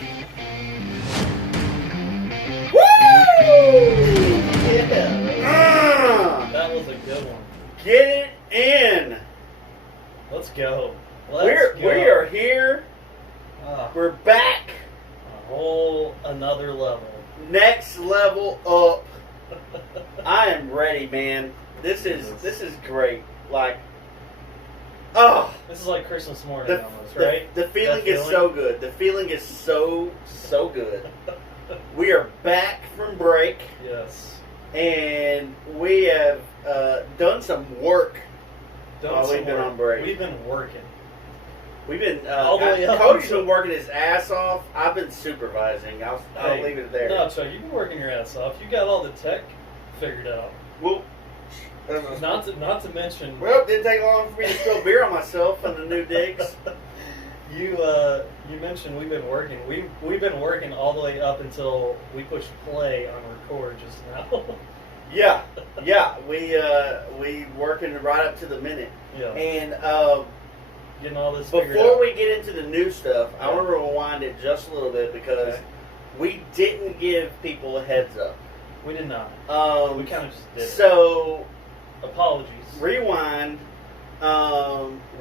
Yeah. That was a good one. Get it in. Let's go. We are here. We're back. A whole another level. Next level up. I am ready, man. This is great. Like, this is like Christmas morning almost, right? The feeling is so good. The feeling is so good. We are back from break. Yes. And we have done some work while we've been on break. We've been working. We've been all the way up. Cody's been working his ass off. I've been supervising. I'll leave it there. No, Chuck, you've been working your ass off. You got all the tech figured out. Well, not to mention. Well, it didn't take long for me to spill beer on myself on the new digs. You mentioned we've been working. We've been working all the way up until we pushed play on record just now. Yeah. We working right up to the minute. Yeah. And getting all this figured before out. we get into the new stuff, I want to rewind it just a little bit because we didn't give people a heads up. We did not. We kind of just did. So, apologies. Rewind.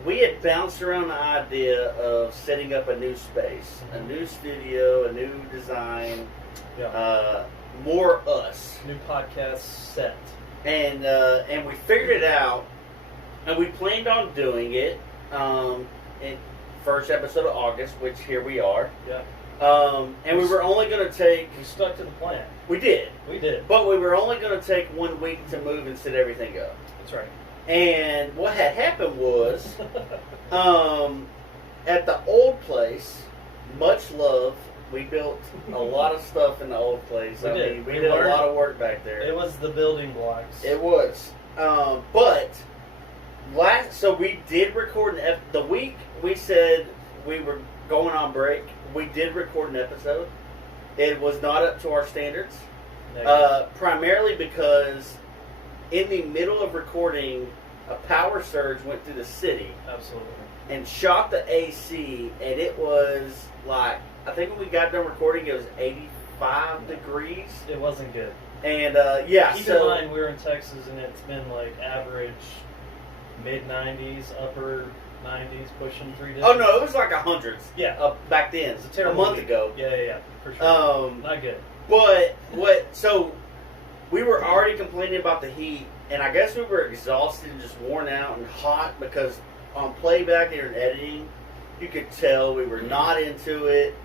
We had bounced around the idea of setting up a new space, a new studio, a new design, more us. New podcast set. And we figured it out, and we planned on doing it in first episode of August, which here we are. Yeah. And we were only going to take... We stuck to the plan. We did. But we were only going to take 1 week to move and set everything up. That's right. And what had happened was, at the old place, much love, we built a lot of stuff in the old place. We did a lot of work back there. It was the building blocks. It was. So we did record the week we said we were going on break, we did record an episode. It was not up to our standards. Primarily because in the middle of recording, a power surge went through the city. Absolutely. And shot the AC, and it was like, I think when we got done recording, it was 85 degrees. It wasn't good. And, Keep in mind, we were in Texas, and it's been like average mid-90s, upper 90s, pushing 3 digits. Oh, no, it was like 100s. Yeah. Back then. It's a terrible month ago. Yeah, for sure. Not good. So we were already complaining about the heat, and I guess we were exhausted and just worn out and hot because on playback and editing, you could tell we were not into it.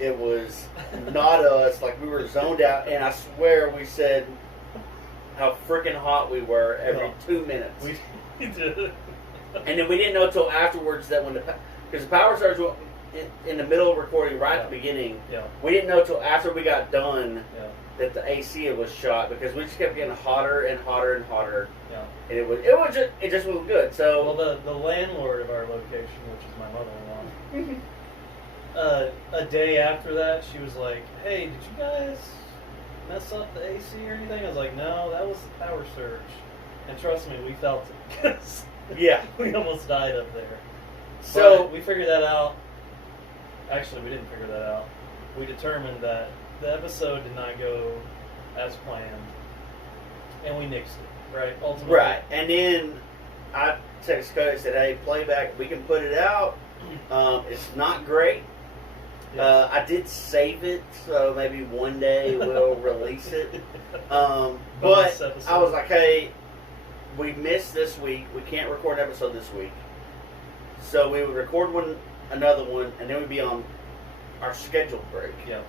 It was not us. Like, we were zoned out, and I swear we said how freaking hot we were every 2 minutes. We did. And then we didn't know until afterwards that because the power surge was in the middle of recording right at the beginning. Yeah. We didn't know until after we got done that the AC was shot because we just kept getting hotter and hotter and hotter. Yeah. And it just wasn't good. So the landlord of our location, which is my mother-in-law, a day after that, she was like, "Hey, did you guys mess up the AC or anything?" I was like, "No, that was the power surge." And trust me, we felt it because we almost died up there. So we figured that out. Actually, we didn't figure that out. We determined that the episode did not go as planned, and we nixed it. Right, ultimately. Right, and then I texted Cody and said, "Hey, playback, we can put it out. It's not great. I did save it, so maybe one day we'll release it. But I was like, hey, we missed this week. We can't record an episode this week. So we would record another one, and then we'd be on our scheduled break. Yeah.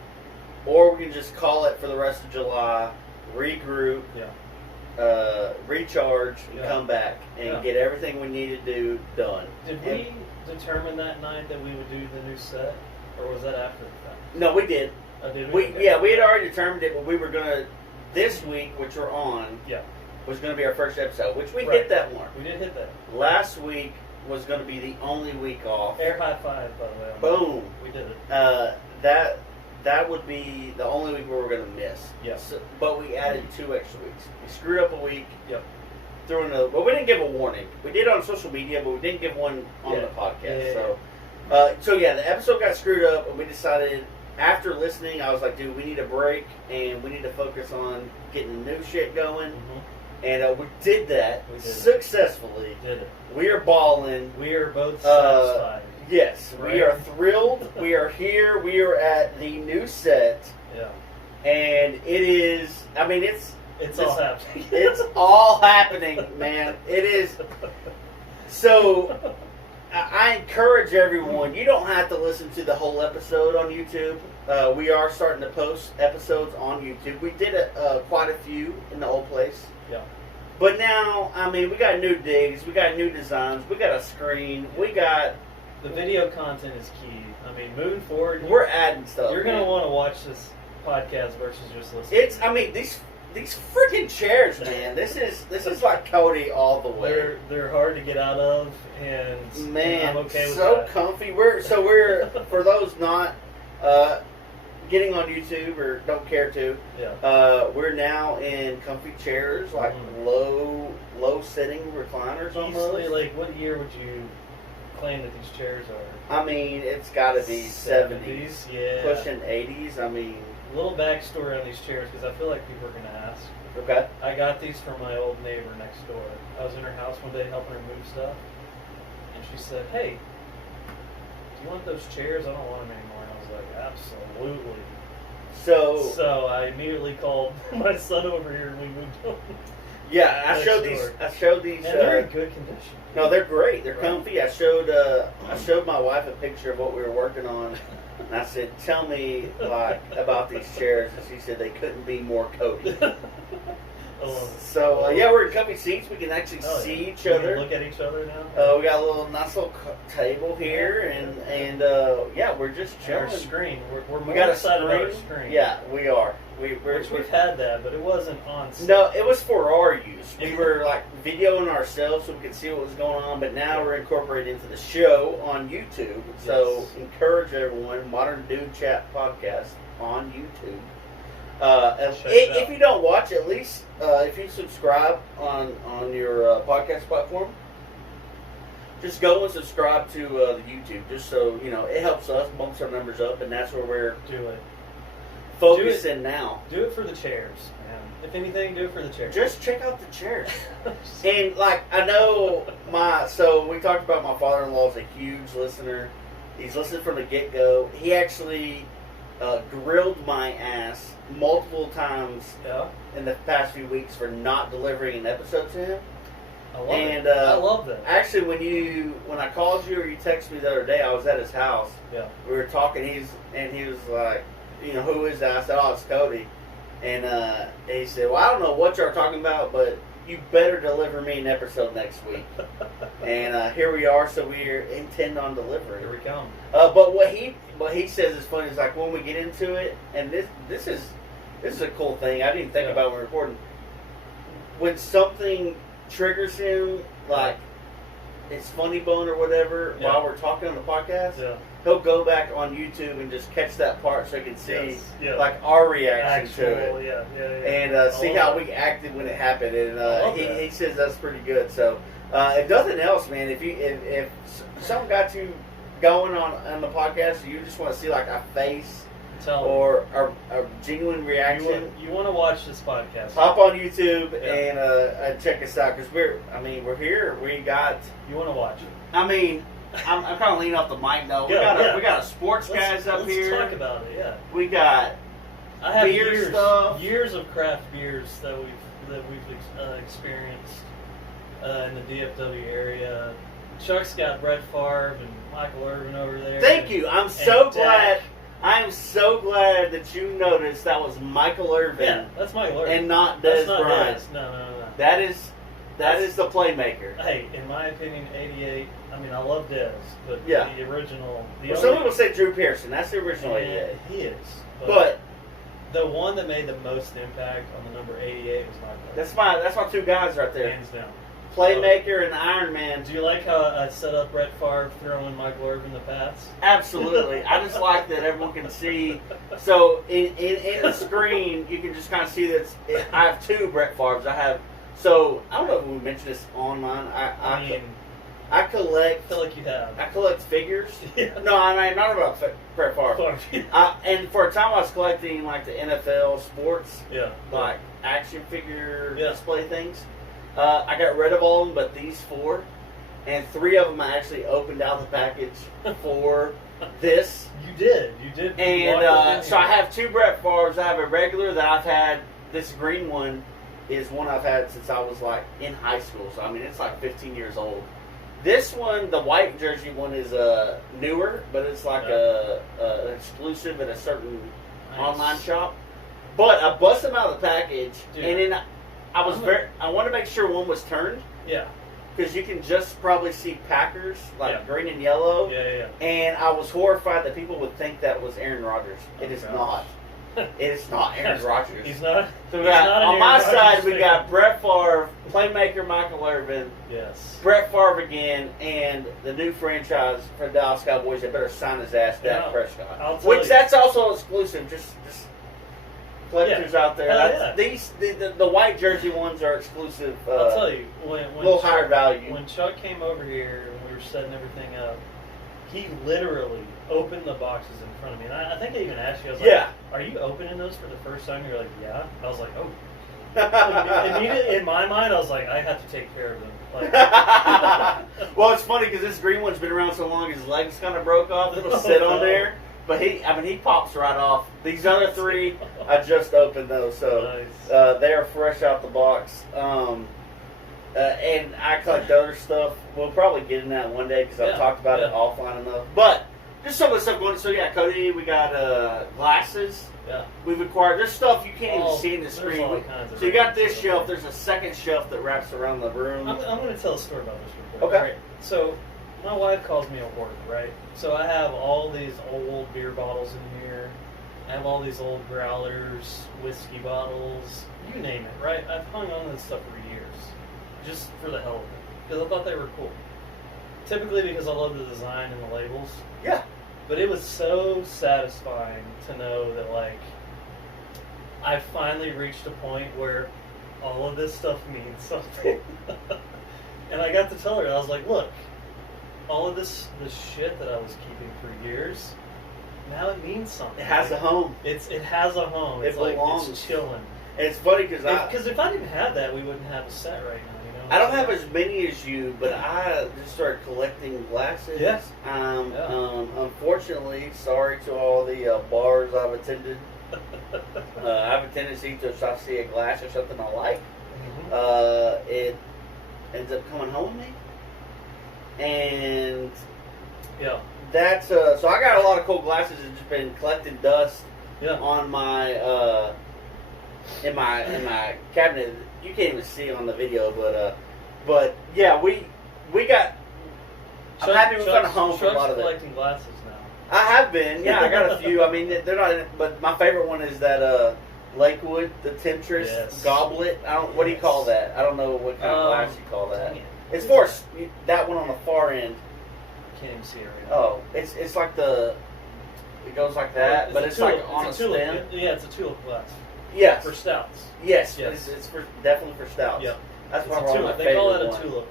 Or we can just call it for the rest of July, regroup, recharge, and come back and get everything we need to do done." Did we determine that night that we would do the new set, or was that after the fact? No, we did. Oh, did we? We had already determined it, but we were gonna this week, which we're on, Yeah. was gonna be our first episode, which we hit that mark. We did hit that. Last week was gonna be the only week off. Air high five, by the way. Boom. We did it. That would be the only week we were gonna miss. Yes. So, but we added 2 extra weeks. We screwed up a week. Yep. Threw in well, we didn't give a warning. We did on social media, but we didn't give one on the podcast. So the episode got screwed up, and we decided after listening, I was like, dude, we need a break, and we need to focus on getting new shit going. And we did that successfully. Did it. We are balling. We are both satisfied. Yes, right? We are thrilled. We are here. We are at the new set. Yeah. And it is, I mean, it's all happening. It's all happening, man. It is. So, I encourage everyone, you don't have to listen to the whole episode on YouTube. We are starting to post episodes on YouTube. We did quite a few in the old place. Yeah. But now, I mean, we got new digs, we got new designs, we got a screen, we got... The video content is key. I mean, moving forward... We're adding stuff. You're going to want to watch this podcast versus just listening. It's, I mean, these freaking chairs, man. This is like Cody all the way. They're hard to get out of, and man, I'm okay with so that. Comfy. We're for those not getting on YouTube or don't care to. Yeah. We're now in comfy chairs, like low sitting recliners almost. Easily, like, what year would you claim that these chairs are? I mean, it's got to be 70s, yeah, pushing 80s. I mean. A little backstory on these chairs, because I feel like people are going to ask. Okay. I got these from my old neighbor next door. I was in her house one day helping her move stuff, and she said, "Hey, do you want those chairs? I don't want them anymore." And I was like, "Absolutely." So I immediately called my son over here, and we moved them. Yeah, I showed these. And they're in good condition. No, they're great. They're comfy. I showed my wife a picture of what we were working on. And I said, "Tell me about these chairs." And she said they couldn't be more Cody. So yeah, we're in comfy seats. We can actually see each other. Look at each other now. We got a little nice little table here, and yeah, we're just chilling. Our screen. We're we more got excited about our screen. screen. Yeah, we are. We've had that, but it wasn't on set. No, it was for our use. We were like videoing ourselves so we could see what was going on, but now we're incorporated into the show on YouTube. So encourage everyone, Modern Dude Chat Podcast on YouTube. If you don't watch, at least if you subscribe on your podcast platform, just go and subscribe to the YouTube, just so you know it helps us, bumps our numbers up, and that's where we're focusing now. Do it for the chairs, man. If anything, do it for the chairs. Just check out the chairs. And like I know so we talked about my father-in-law is a huge listener. He's listened from the get-go. He actually grilled my ass multiple times in the past few weeks for not delivering an episode to him. I love it. I love that. Actually, when I called you or you texted me the other day, I was at his house. Yeah. We were talking. He was like, you know, who is that? I said, oh, it's Cody. And he said, well, I don't know what you're talking about, but you better deliver me an episode next week. And here we are, so we intend on delivering. Here we come. But what he says is funny. Is like when we get into it, and this is a cool thing. I didn't even think about when we're recording. When something triggers him, like it's funny bone or whatever, while we're talking on the podcast, he'll go back on YouTube and just catch that part so he can see like our reaction to it, and see how we acted when it happened. And he says that's pretty good. So if nothing else, man, if something got you going on the podcast, you just want to see like a face or a genuine reaction, you want to watch this podcast, hop on YouTube and check us out, because we're here. You want to watch it. I mean, I'm kind of leaning off the mic though. We got a sports guys up here. Let's talk about it. Yeah. We got beer stuff. Years of craft beers that we've experienced in the DFW area. Chuck's got Brett Favre and Michael Irvin over there. Thank you. I'm so glad. I am so glad that you noticed that was Michael Irvin. Yeah, that's Michael Irvin. And not Des Bryant. No. That is the playmaker. Hey, in my opinion, 88. I mean, I love Des, but the original. Some people say Drew Pearson. That's the original 88. He is. But the one that made the most impact on the number 88 was Michael Irvin. That's my two guys right there. Hands down. Playmaker and Iron Man. Do you like how I set up Brett Favre throwing Michael Irvin the pass? Absolutely. I just like that everyone can see. So in the screen, you can just kind of see that I have two Brett Favres. So I don't know if we mentioned this online. I collect. I feel like you have. I collect figures. Yeah. No, I mean not about Brett Favre. And for a time, I was collecting like the NFL sports, like action figure display things. I got rid of all of them, but these 4, and 3 of them I actually opened out the package for this. You did. And so I have 2 Brett Favres. I have a regular that I've had. This green one is one I've had since I was like in high school. So I mean, it's like 15 years old. This one, the white jersey one, is newer, but it's like an exclusive at a certain online shop. But I bust them out of the package, and then I want to make sure one was turned. Yeah. Because you can just probably see Packers, like green and yellow. Yeah. And I was horrified that people would think that was Aaron Rodgers. It is not. It is not Aaron Rodgers. He's not. So we got, on my side, we got Brett Favre, playmaker Michael Irvin. Yes. Brett Favre again, and the new franchise for the Dallas Cowboys. They better sign his ass, Dak Prescott. Which that's also exclusive. Just collectors out there. The white jersey ones are exclusive. I'll tell you, when a little higher value. When Chuck came over here and we were setting everything up, he literally opened the boxes in front of me. And I think I even asked you, I was like, are you opening those for the first time? You're like, yeah. I was like, oh. Immediately in my mind, I was like, I have to take care of them. Like, well, it's funny because this green one's been around so long, his legs kind of broke off. It'll sit on there. But he pops right off. These other 3, I just opened those. So they are fresh out the box. And I collect other stuff. We'll probably get in that one day because I've talked about it offline enough. But just some of the stuff going. So Cody, we got glasses. Yeah. We've acquired. There's stuff you can't even see in the screen. So you got this shelf. There's a second shelf that wraps around the room. I'm going to tell a story about this real quick. Okay. Right. So my wife calls me a hoarder, right? So I have all these old beer bottles in here. I have all these old growlers, whiskey bottles, you name it, right? I've hung on to this stuff for years. Just for the hell of it. Because I thought they were cool. Typically because I love the design and the labels. Yeah. But it was so satisfying to know that, like, I finally reached a point where all of this stuff means something. And I got to tell her, I was like, look, all of this shit that I was keeping for years, now it means something. It has a home. It has a home. It's belongs. Like, it's chilling. And it's funny because if I didn't have that, we wouldn't have a set right now. You know. I don't have as many as you, but I just started collecting glasses. Yes. Unfortunately, sorry to all the bars I've attended. I have a tendency to, if I see a glass or something I like, it ends up coming home with me. And that's so I got a lot of cool glasses and just been collecting dust on my in my cabinet. You can't even see it on the video, but yeah, we got. I'm happy we found a home for a lot of it. Collecting glasses now. I have been, I got a few. I mean, they're not, but my favorite one is that Lakewood, the Temptress goblet. What do you call that? I don't know what kind of glass you call that. It's for that one on the far end. I can't even see it right now. Oh, it's like it goes like that, but it's like on a stem. Yeah, it's a tulip glass. Yes. For stouts. Yes. It's definitely for stouts. Yeah. That's one of my favorite. They call it a tulip.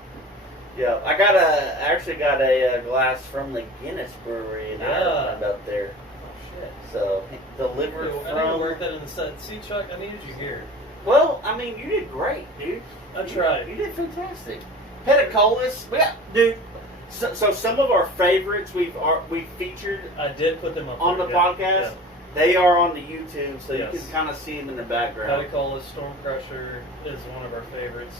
Yeah, I actually got a glass from the Guinness Brewery in Ireland up there. Oh shit! So delivered from. I need to work that in the set. See, Chuck, I needed you here. Well, I mean, you did great, dude. I tried. You did fantastic. Pedicolas, dude. So some of our favorites we've featured. I did put them up on the podcast. Yeah. They are on the YouTube, so you can kind of see them in the background. Pedicolas Storm Crusher is one of our favorites.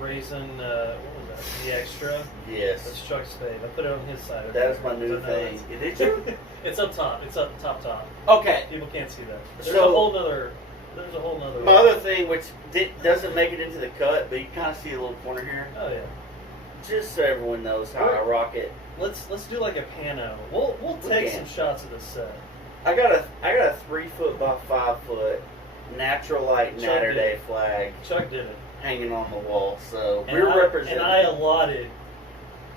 Raisin, what was that? The Extra. Yes. That's Chuck's fave. I put it on his side. That is my new thing. Did you? It's up top. It's up top. Okay. People can't see that. There's a whole nother. My other thing, which doesn't make it into the cut, but you kind of see a little corner here. Oh yeah. Just so everyone knows how I rock it. Let's do like a pano. We'll take some shots of this set. I got a 3 foot by 5 foot natural light Natter Day flag. Chuck did it. Hanging on the wall, so we're representing. And I allotted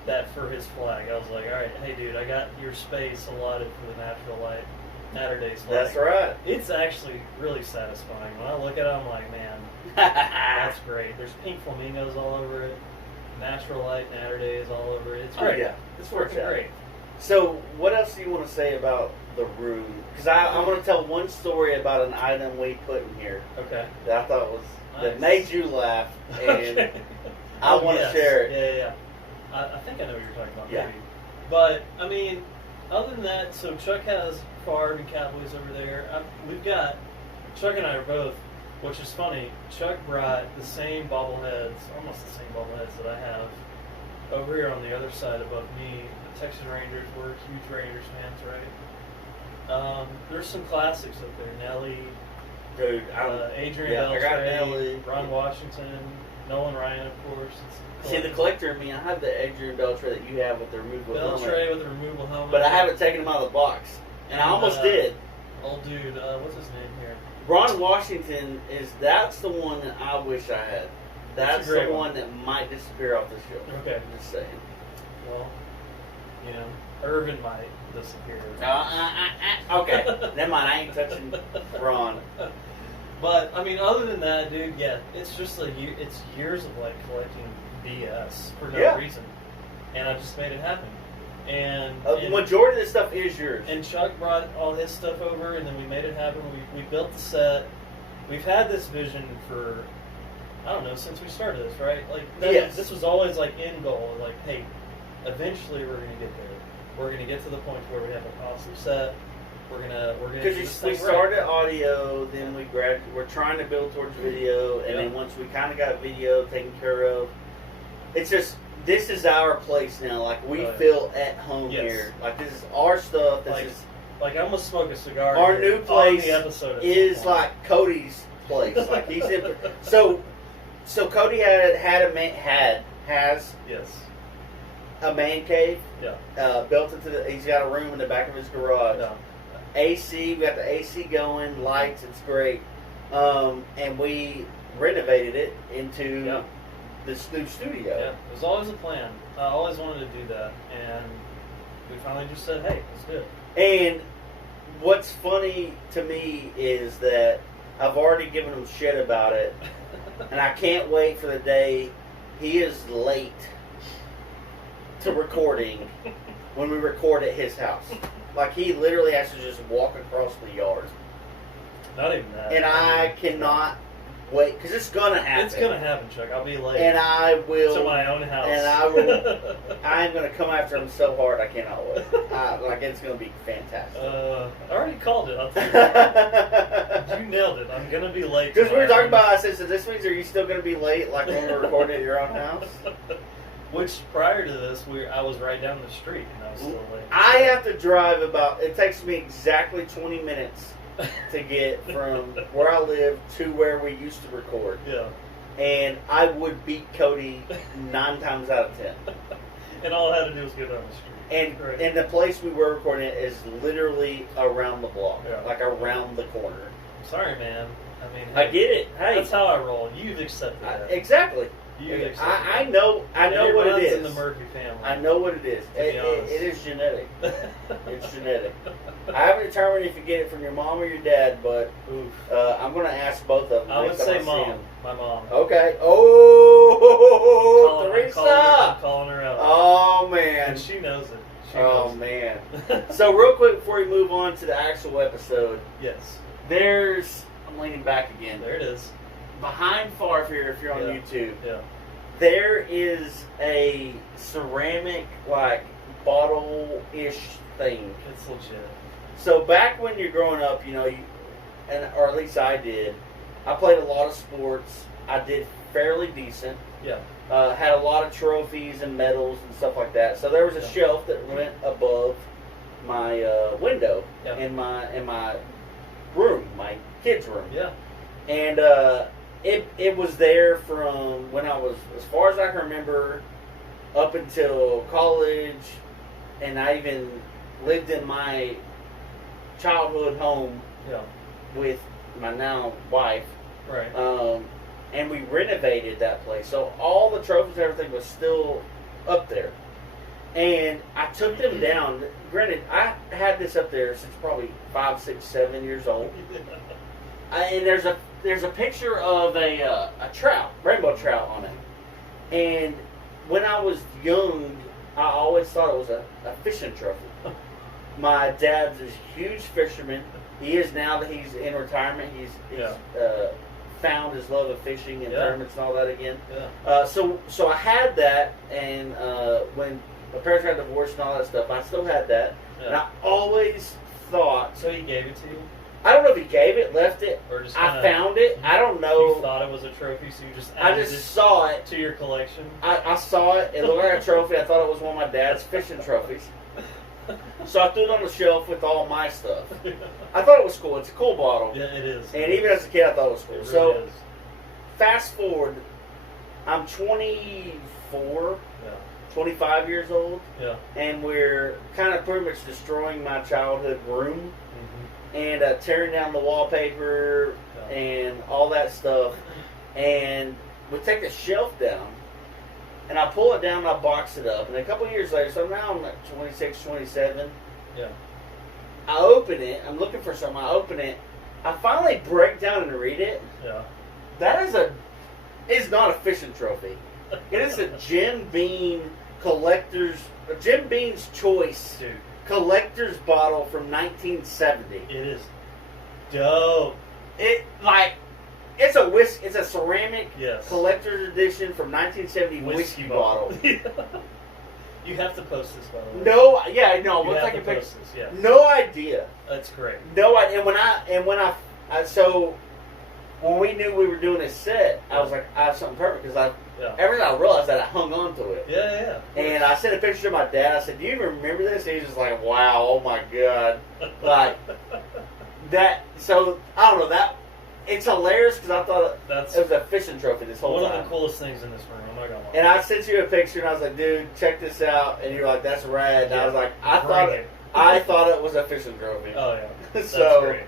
that for his flag. I was like, all right, hey dude, I got your space allotted for the natural light Natter Day flag. That's right. It's actually really satisfying. When I look at it, I'm like, man, that's great. There's pink flamingos all over it. natural light, natter days all over it. It's Oh, great. yeah. It's working great. So, what else do you want to say about the room? Because I want to tell one story about an item we put in here Okay. that I thought was Nice. that made you laugh, and Okay. I want to yes. share it. Yeah. I think I know what you're talking about. Yeah. Maybe. But I mean, other than that, so Chuck has Favre and Cowboys over there. We've got Chuck and I are both, which is funny. Chuck brought the same bobbleheads, almost the same bobbleheads that I have over here on the other side above me. The Texas Rangers. We're huge Rangers fans, right? There's some classics up there. Nelly, Dude, Adrian I got Nelly. Beltre, Ron Washington, Nolan Ryan, of course. See, the collector in me, I have the Adrian Beltre that you have with the removable helmet. Beltre with the removable helmet. But I haven't taken him out of the box. And I almost did. Old dude, what's his name here? Ron Washington that's the one that I wish I had. That's a great the one. one that might disappear off the shelf. Okay. I'm just saying. Well, Irvin might disappear. Okay. Never mind, I ain't touching Ron. But, I mean, other than that, dude, yeah, it's just it's years of, collecting BS for no reason. And I just made it happen. And The majority of this stuff is yours. And Chuck brought all his stuff over, and then we made it happen. We built the set. We've had this vision for, I don't know, since we started this, right? This was always, end goal. Hey, eventually we're going to get there. We're going to get to the point where we have an awesome set. We're gonna because we started audio, then we're trying to build towards video, and then once we kind of got video taken care of, it's just this is our place now. We feel at home here. This is our stuff. This is I'm gonna smoke a cigar. Our new place the episode is Cody's place. He's in. So Cody has a man cave. Yeah. Built into he's got a room in the back of his garage. Yeah. AC, we got the AC going, lights, it's great. And we renovated it into this new studio. Yeah, it was always a plan. I always wanted to do that, and we finally just said, hey, let's do it. And what's funny to me is that I've already given him shit about it, and I can't wait for the day he is late to recording when we record at his house. He literally has to just walk across the yard. Not even that. And I cannot wait, because it's going to happen. It's going to happen, Chuck. I'll be late. And I will. To my own house. And I'm going to come after him so hard I cannot wait. It's going to be fantastic. I already called it. I'll tell you. You nailed it. I'm going to be late. Because we were talking about, I said, so this means are you still going to be late when we're recording at your own house? Which, prior to this, I was right down the street, and I was still late. I have to drive it takes me exactly 20 minutes to get from where I live to where we used to record. Yeah. And I would beat Cody 9 times out of 10. And all I had to do was get down the street. And the place we were recording it is literally around the block. Yeah. Around the corner. Sorry, man. I mean, I get it. Hey. That's how I roll. You've accepted that. Exactly. I know what it is. In the Murphy family. I know what it is. It is genetic. It's genetic. I haven't determined if you get it from your mom or your dad, but I'm going to ask both of them. I would say mom. My mom. Okay. Oh, Teresa! I'm calling her out. Oh, man. And she knows it. Man. So real quick before we move on to the actual episode. Yes. I'm leaning back again. There it is. Behind Favre here, if you're on YouTube, there is a ceramic bottle-ish thing. It's legit. So back when you're growing up, or at least I did, I played a lot of sports. I did fairly decent. Yeah. Had a lot of trophies and medals and stuff like that. So there was a shelf that went above my window in my room, my kids' room. Yeah. And it was there from when I was, as far as I can remember, up until college, and I even lived in my childhood home with my now wife. Right. And we renovated that place. So all the trophies and everything was still up there. And I took them down. Granted, I had this up there since probably 5, 6, 7 years old. And there's a picture of a trout, rainbow trout on it. And when I was young, I always thought it was a fishing trophy. My dad's a huge fisherman. He is now that he's in retirement. He's found his love of fishing and tournaments and all that again. Yeah. So I had that, and when my parents got divorced and all that stuff, I still had that. Yeah. And I always thought. So he gave it to you? I don't know if he gave it, left it. Or just I found it. I don't know. You thought it was a trophy, so you just added it saw it to your collection. I saw it. It looked like a trophy. I thought it was one of my dad's fishing trophies. So I threw it on the shelf with all my stuff. I thought it was cool. It's a cool bottle. Yeah, it is. And even as a kid, I thought it was cool. It really so is. Fast forward, I'm 24. 25 years old, and we're kind of pretty much destroying my childhood room and tearing down the wallpaper and all that stuff. And we take the shelf down, and I pull it down and I box it up. And a couple years later, so now I'm like 26, 27. Yeah. I open it. I'm looking for something. I open it. I finally break down and read it. Yeah. That is not a fishing trophy. It is a Jim Beam Jim Beam's Choice collector's bottle from 1970. It is dope. It's a ceramic collector's edition from 1970 whiskey bottle. You have to post this, by the way. No. You Let's have take to a post picture. this. No idea. That's great. No idea. And when we knew we were doing this set, I was like, I have something perfect because everything I realized that I hung on to it. Yeah. And I sent a picture to my dad. I said, "Do you even remember this?" And he's just like, "Wow, oh my god!" Like that. So I don't know that. It's hilarious because I thought it was a fishing trophy this whole time. One of the coolest things in this room. I'm not gonna lie. And I sent you a picture, and I was like, "Dude, check this out." And you're like, "That's rad." And I was like, "I thought it was a fishing trophy." Oh yeah. That's so great.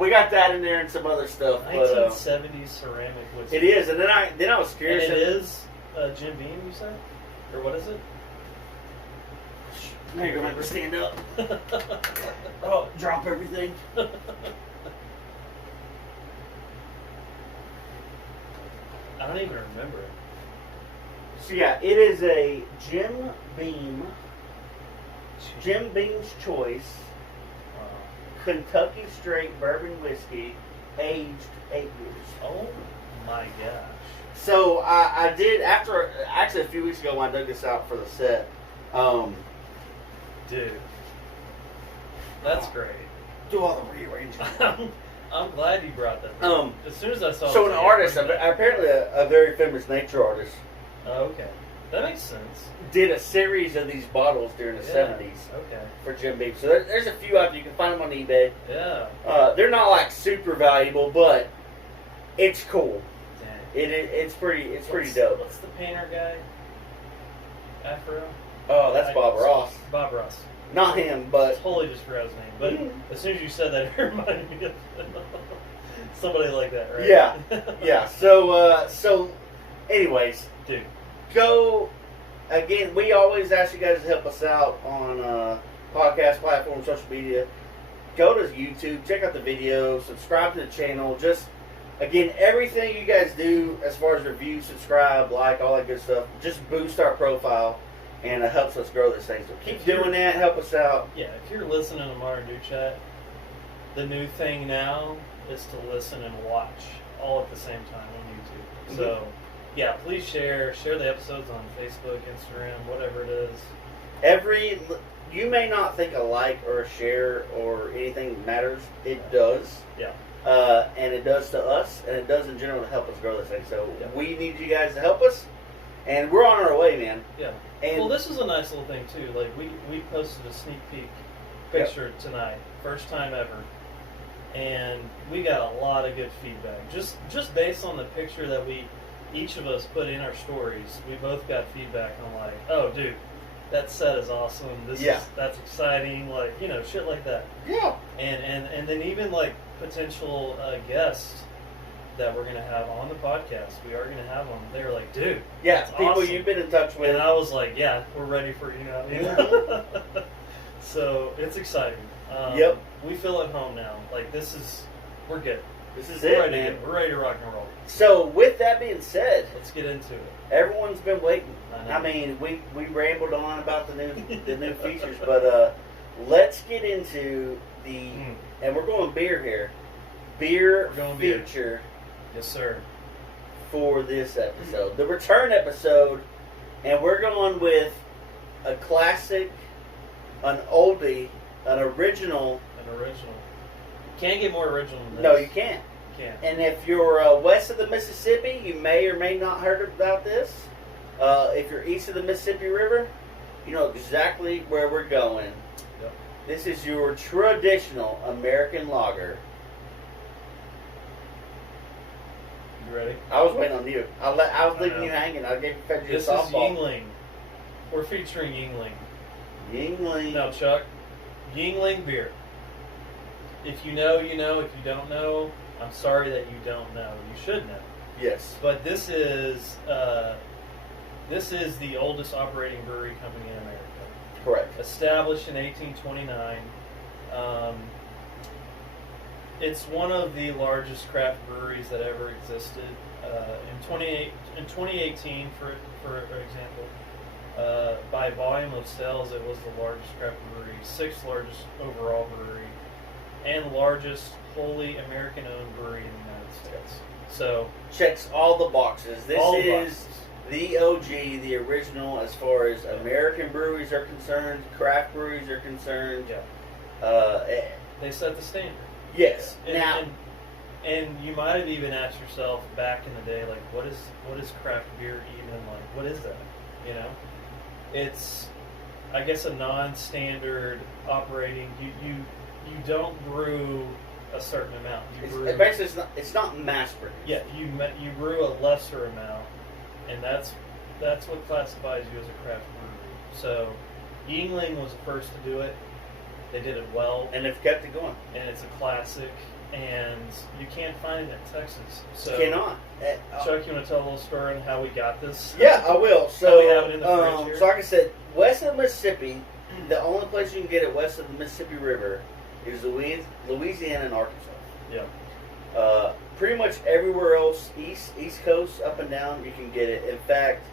We got that in there and some other stuff. 1970s ceramic whiskey. It is, and then I was curious. And it is Jim Beam, you said, or what is it? Now you're gonna have to stand up. Oh, drop everything. I don't even remember it. So yeah, it is a Jim Beam's Choice Kentucky Straight Bourbon Whiskey, aged 8 years. Oh my gosh. So I did, actually a few weeks ago when I dug this out for the set. Dude. That's great. Do all the rearranging. I'm glad you brought that. As soon as I saw an artist, apparently a very famous nature artist. Oh, okay. That makes sense. Did a series of these bottles during the 70s. Okay. For Jim Beam. So there's a few out there. You can find them on eBay. Yeah. They're not like super valuable, but it's cool. Dang. It's pretty dope. What's the painter guy? Afro? Oh, that's Bob Ross. Bob Ross. Not him, but Totally just forgot his name. But as soon as you said that, it reminded me of somebody like that, right? Yeah. Yeah. So anyways, dude, go again. We always ask you guys to help us out on podcast platforms, social media. Go to YouTube, check out the videos, subscribe to the channel. Just again, everything you guys do as far as review, subscribe, like, all that good stuff, just boost our profile. And it helps us grow this thing. So keep doing that. Help us out. Yeah, if you're listening to Modern Dude Chat, the new thing now is to listen and watch all at the same time on YouTube. So, yeah, please share the episodes on Facebook, Instagram, whatever it is. You may not think a like or a share or anything matters. It does. Yeah. And it does to us, and it does in general to help us grow this thing. So we need you guys to help us, and we're on our way, man. Yeah. And well, this is a nice little thing too. Like we posted a sneak peek picture tonight, first time ever, and we got a lot of good feedback. Just based on the picture that each of us put in our stories, we both got feedback on like, oh, dude, that set is awesome. That's exciting. Like shit like that. Yeah. And then even like potential guests that we're going to have on the podcast. We are going to have them. They were like, dude. Yeah, that's people awesome. You've been in touch with. And I was like, yeah, we're ready for you now. So it's exciting. Yep. We feel at home now. Like we're good. This is it, man. We're ready to rock and roll. So, with that being said, let's get into it. Everyone's been waiting. I mean, we rambled on about the new features, but let's get into the and we're going beer here. Beer feature. Yes, sir. For this episode, the return episode, and we're going with a classic, an oldie, an original. Can't get more original than this. No, you can't. You can't. And if you're west of the Mississippi, you may or may not heard about this. If you're east of the Mississippi River, you know exactly where we're going. Yep. This is your traditional American lager. You ready? I was waiting on you. I was leaving you hanging. I gave you a softball. This is Yingling. We're featuring Yingling. Yingling. Now, Chuck, Yingling beer. If you know, you know. If you don't know, I'm sorry that you don't know. You should know. Yes. But this is the oldest operating brewery company in America. Correct. Established in 1829. It's one of the largest craft breweries that ever existed. In 2018, for example, by volume of sales, it was the largest craft brewery, 6th largest overall brewery, and largest wholly American-owned brewery in the United States. So checks all the boxes. This is the OG, the original, as far as American breweries are concerned, craft breweries are concerned. Yeah. They set the standard. Yes. And you might have even asked yourself back in the day, like, what is craft beer even like? What is that? You know, it's, I guess, a non-standard operating. You don't brew a certain amount. Basically, it's not mass produced. Yeah, you brew a lesser amount, and that's what classifies you as a craft brewery. So, Yingling was the first to do it. They did it well, and they've kept it going. And it's a classic, and you can't find it in Texas. So, you cannot. Chuck, you want to tell a little story on how we got this? Yeah, I will. So, we have it in the fridge here? So like I said, west of the Mississippi, the only place you can get it west of the Mississippi River is Louisiana and Arkansas. Yeah. Pretty much everywhere else, East Coast, up and down, you can get it. In fact,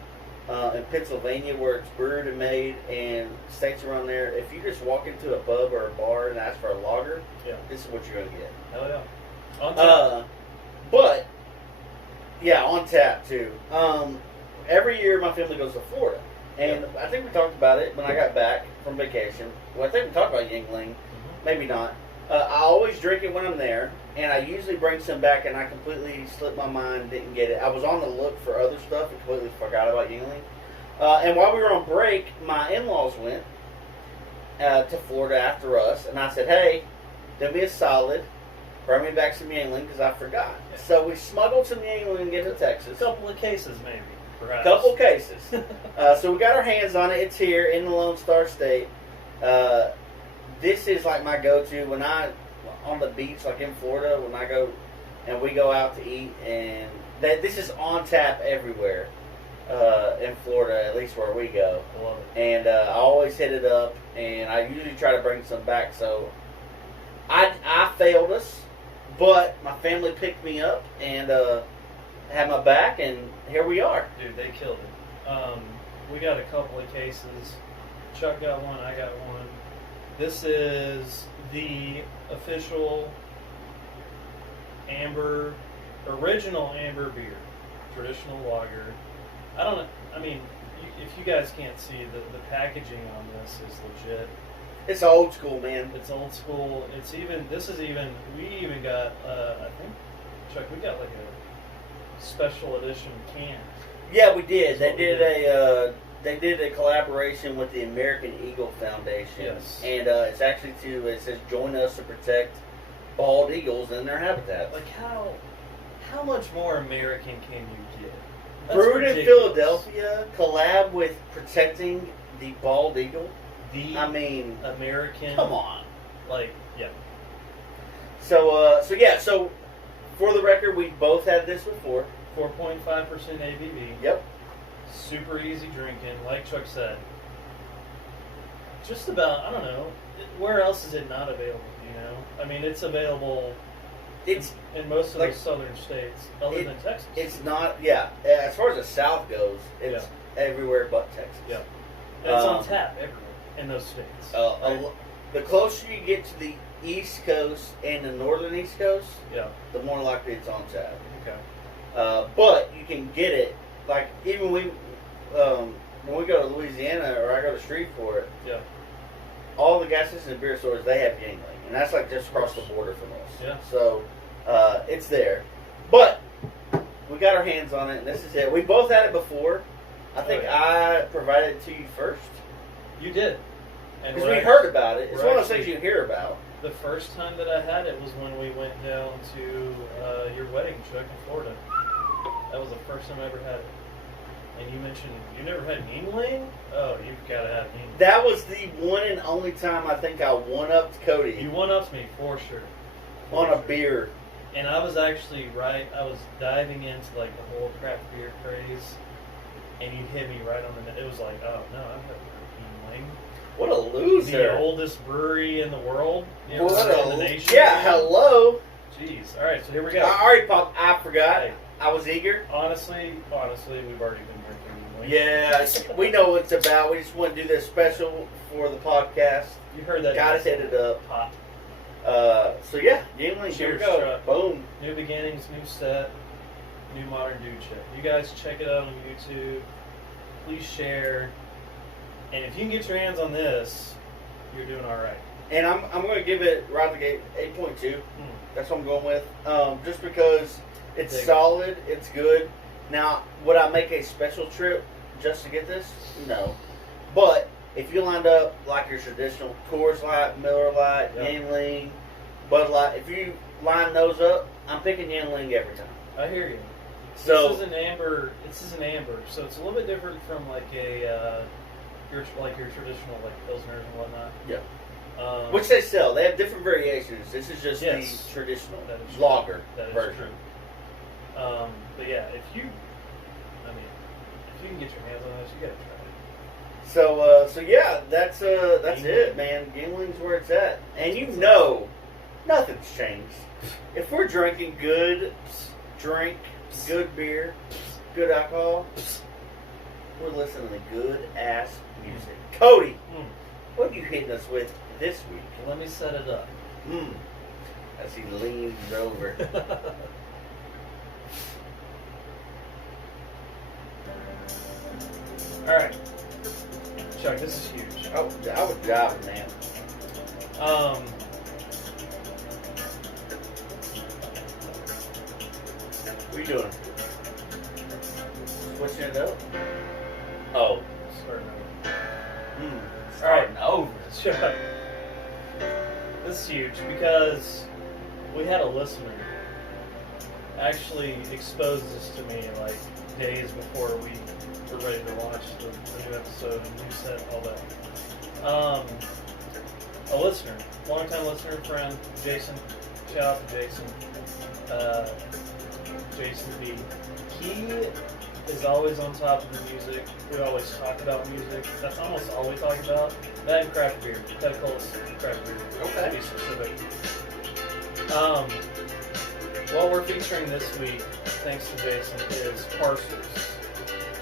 in Pennsylvania, where it's brewed and made, and states around there, if you just walk into a pub or a bar and ask for a lager, this is what you're going to get. Hell yeah. On tap. But, yeah, on tap, too. Every year, my family goes to Florida. And I think we talked about it when I got back from vacation. Well, I think we talked about Yingling. Maybe not. I always drink it when I'm there, and I usually bring some back, and I completely slipped my mind, didn't get it. I was on the look for other stuff and completely forgot about Yingling. And while we were on break, my in-laws went to Florida after us, and I said, hey, do me a solid, bring me back some Yingling, because I forgot. Yeah. So we smuggled some Yingling and get to Texas. A couple of cases, maybe, perhaps. Couple cases. So we got our hands on it. It's here in the Lone Star State. This is like my go-to when on the beach, like in Florida, when I go and we go out to eat, and this is on tap everywhere in Florida, at least where we go. I love it. And I always hit it up, and I usually try to bring some back. So I failed us, but my family picked me up and had my back, and here we are. Dude, they killed it. We got a couple of cases. Chuck got one, I got one. This is the official original amber beer, traditional lager. I don't know. I mean, if you guys can't see, the packaging on this is legit. It's old school, man. It's old school. We even got, I think, Chuck, we got like a special edition can. Yeah, we did. They did a collaboration with the American Eagle Foundation. Yes. And it's actually it says, join us to protect bald eagles in their habitats. Like, how much more American can you get? That's Brewed ridiculous. in Philadelphia, collab with protecting the bald eagle. American. Come on. Like, yeah. So for the record, we both had this before. 4.5% ABV. Yep. Super easy drinking, like Chuck said. Just about, I don't know, where else is it not available, you know? I mean, it's available it's in most of like, the southern states, other than Texas. It's not. Yeah, as far as the South goes, it's everywhere but Texas. Yeah, and it's on tap everywhere in those states. Right? The closer you get to the East Coast and the northern East Coast, the more likely it's on tap. Okay. But you can get it, like, even when we go to Louisiana or I go to Shreveport, all the gas stations and beer stores, they have Yingling. And that's like just across the border from us. Yeah. So it's there. But we got our hands on it, and this is it. We both had it before. I think I provided it to you first. You did. Because we heard about it. It's one of those things you hear about. The first time that I had it was when we went down to your wedding, Chuck, in Florida. That was the first time I ever had it. And you mentioned you never had Yingling? Oh, you've got to have Yingling. That was the one and only time I think I one-upped Cody. You one-upped me, for sure. On a beer. And I was actually right. I was diving into like the whole craft beer craze. And you hit me right on the... It was like, oh, no, I've never heard of Yingling. What a loser. The oldest brewery in the world. You know, in the nation. Yeah, hello. Jeez. All right, so here we go. I already popped. I forgot. Hey, I was eager. Honestly, we've already been drinking. Yeah, we know what it's about. We just want to do this special for the podcast. You heard that. Got to hit it up. Pop. So yeah, Yingling, here we go. Chuck. Boom. New beginnings, new set, new modern dude shit. You guys check it out on YouTube. Please share. And if you can get your hands on this, you're doing all right. And I'm going to give it right out the gate 8.2. That's what I'm going with. Just because it's solid, it's good. Now, would I make a special trip just to get this? No. But if you lined up like your traditional Coors Light, Miller Lite, Yingling, Bud Light, if you line those up, I'm picking Yingling every time. I hear you. So this is an amber. So it's a little bit different from like your traditional like pilsners and whatnot. Yeah. Which they sell. They have different variations. This is just the traditional lager version. True. But yeah, if you can get your hands on this, you gotta try it. So yeah, that's it, man. Yingling's where it's at, and you know, nothing's changed. If we're drinking good beer, good alcohol, we're listening to good ass music. Cody, what are you hitting us with this week? Let me set it up. As he leans over. All right, Chuck, this is huge. I would drop it, man. What are you doing? Switching it up? Oh. Starting over. Chuck. This is huge because we had a listener actually expose this to me like days before we were ready to launch the new episode, new set, all that. A listener, longtime listener and friend, Jason. Shout out to Jason. Jason B. He is always on top of the music. We always talk about music. That's almost all we talk about. That and craft beer. That close craft beer. Okay. To be specific. What we're featuring this week, thanks to Jason, is Parcels.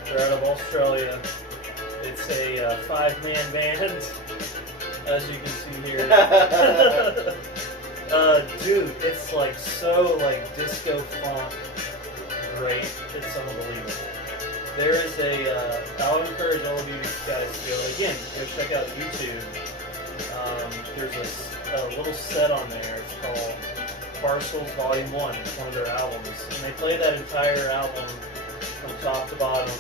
They're out of Australia. It's a 5-man band, as you can see here. Dude, it's like so like disco funk. Great. It's unbelievable. There is I'll encourage all of you guys to go, again, go check out YouTube. There's a little set on there. It's called Parcels Volume 1. It's one of their albums. And they play that entire album from top to bottom,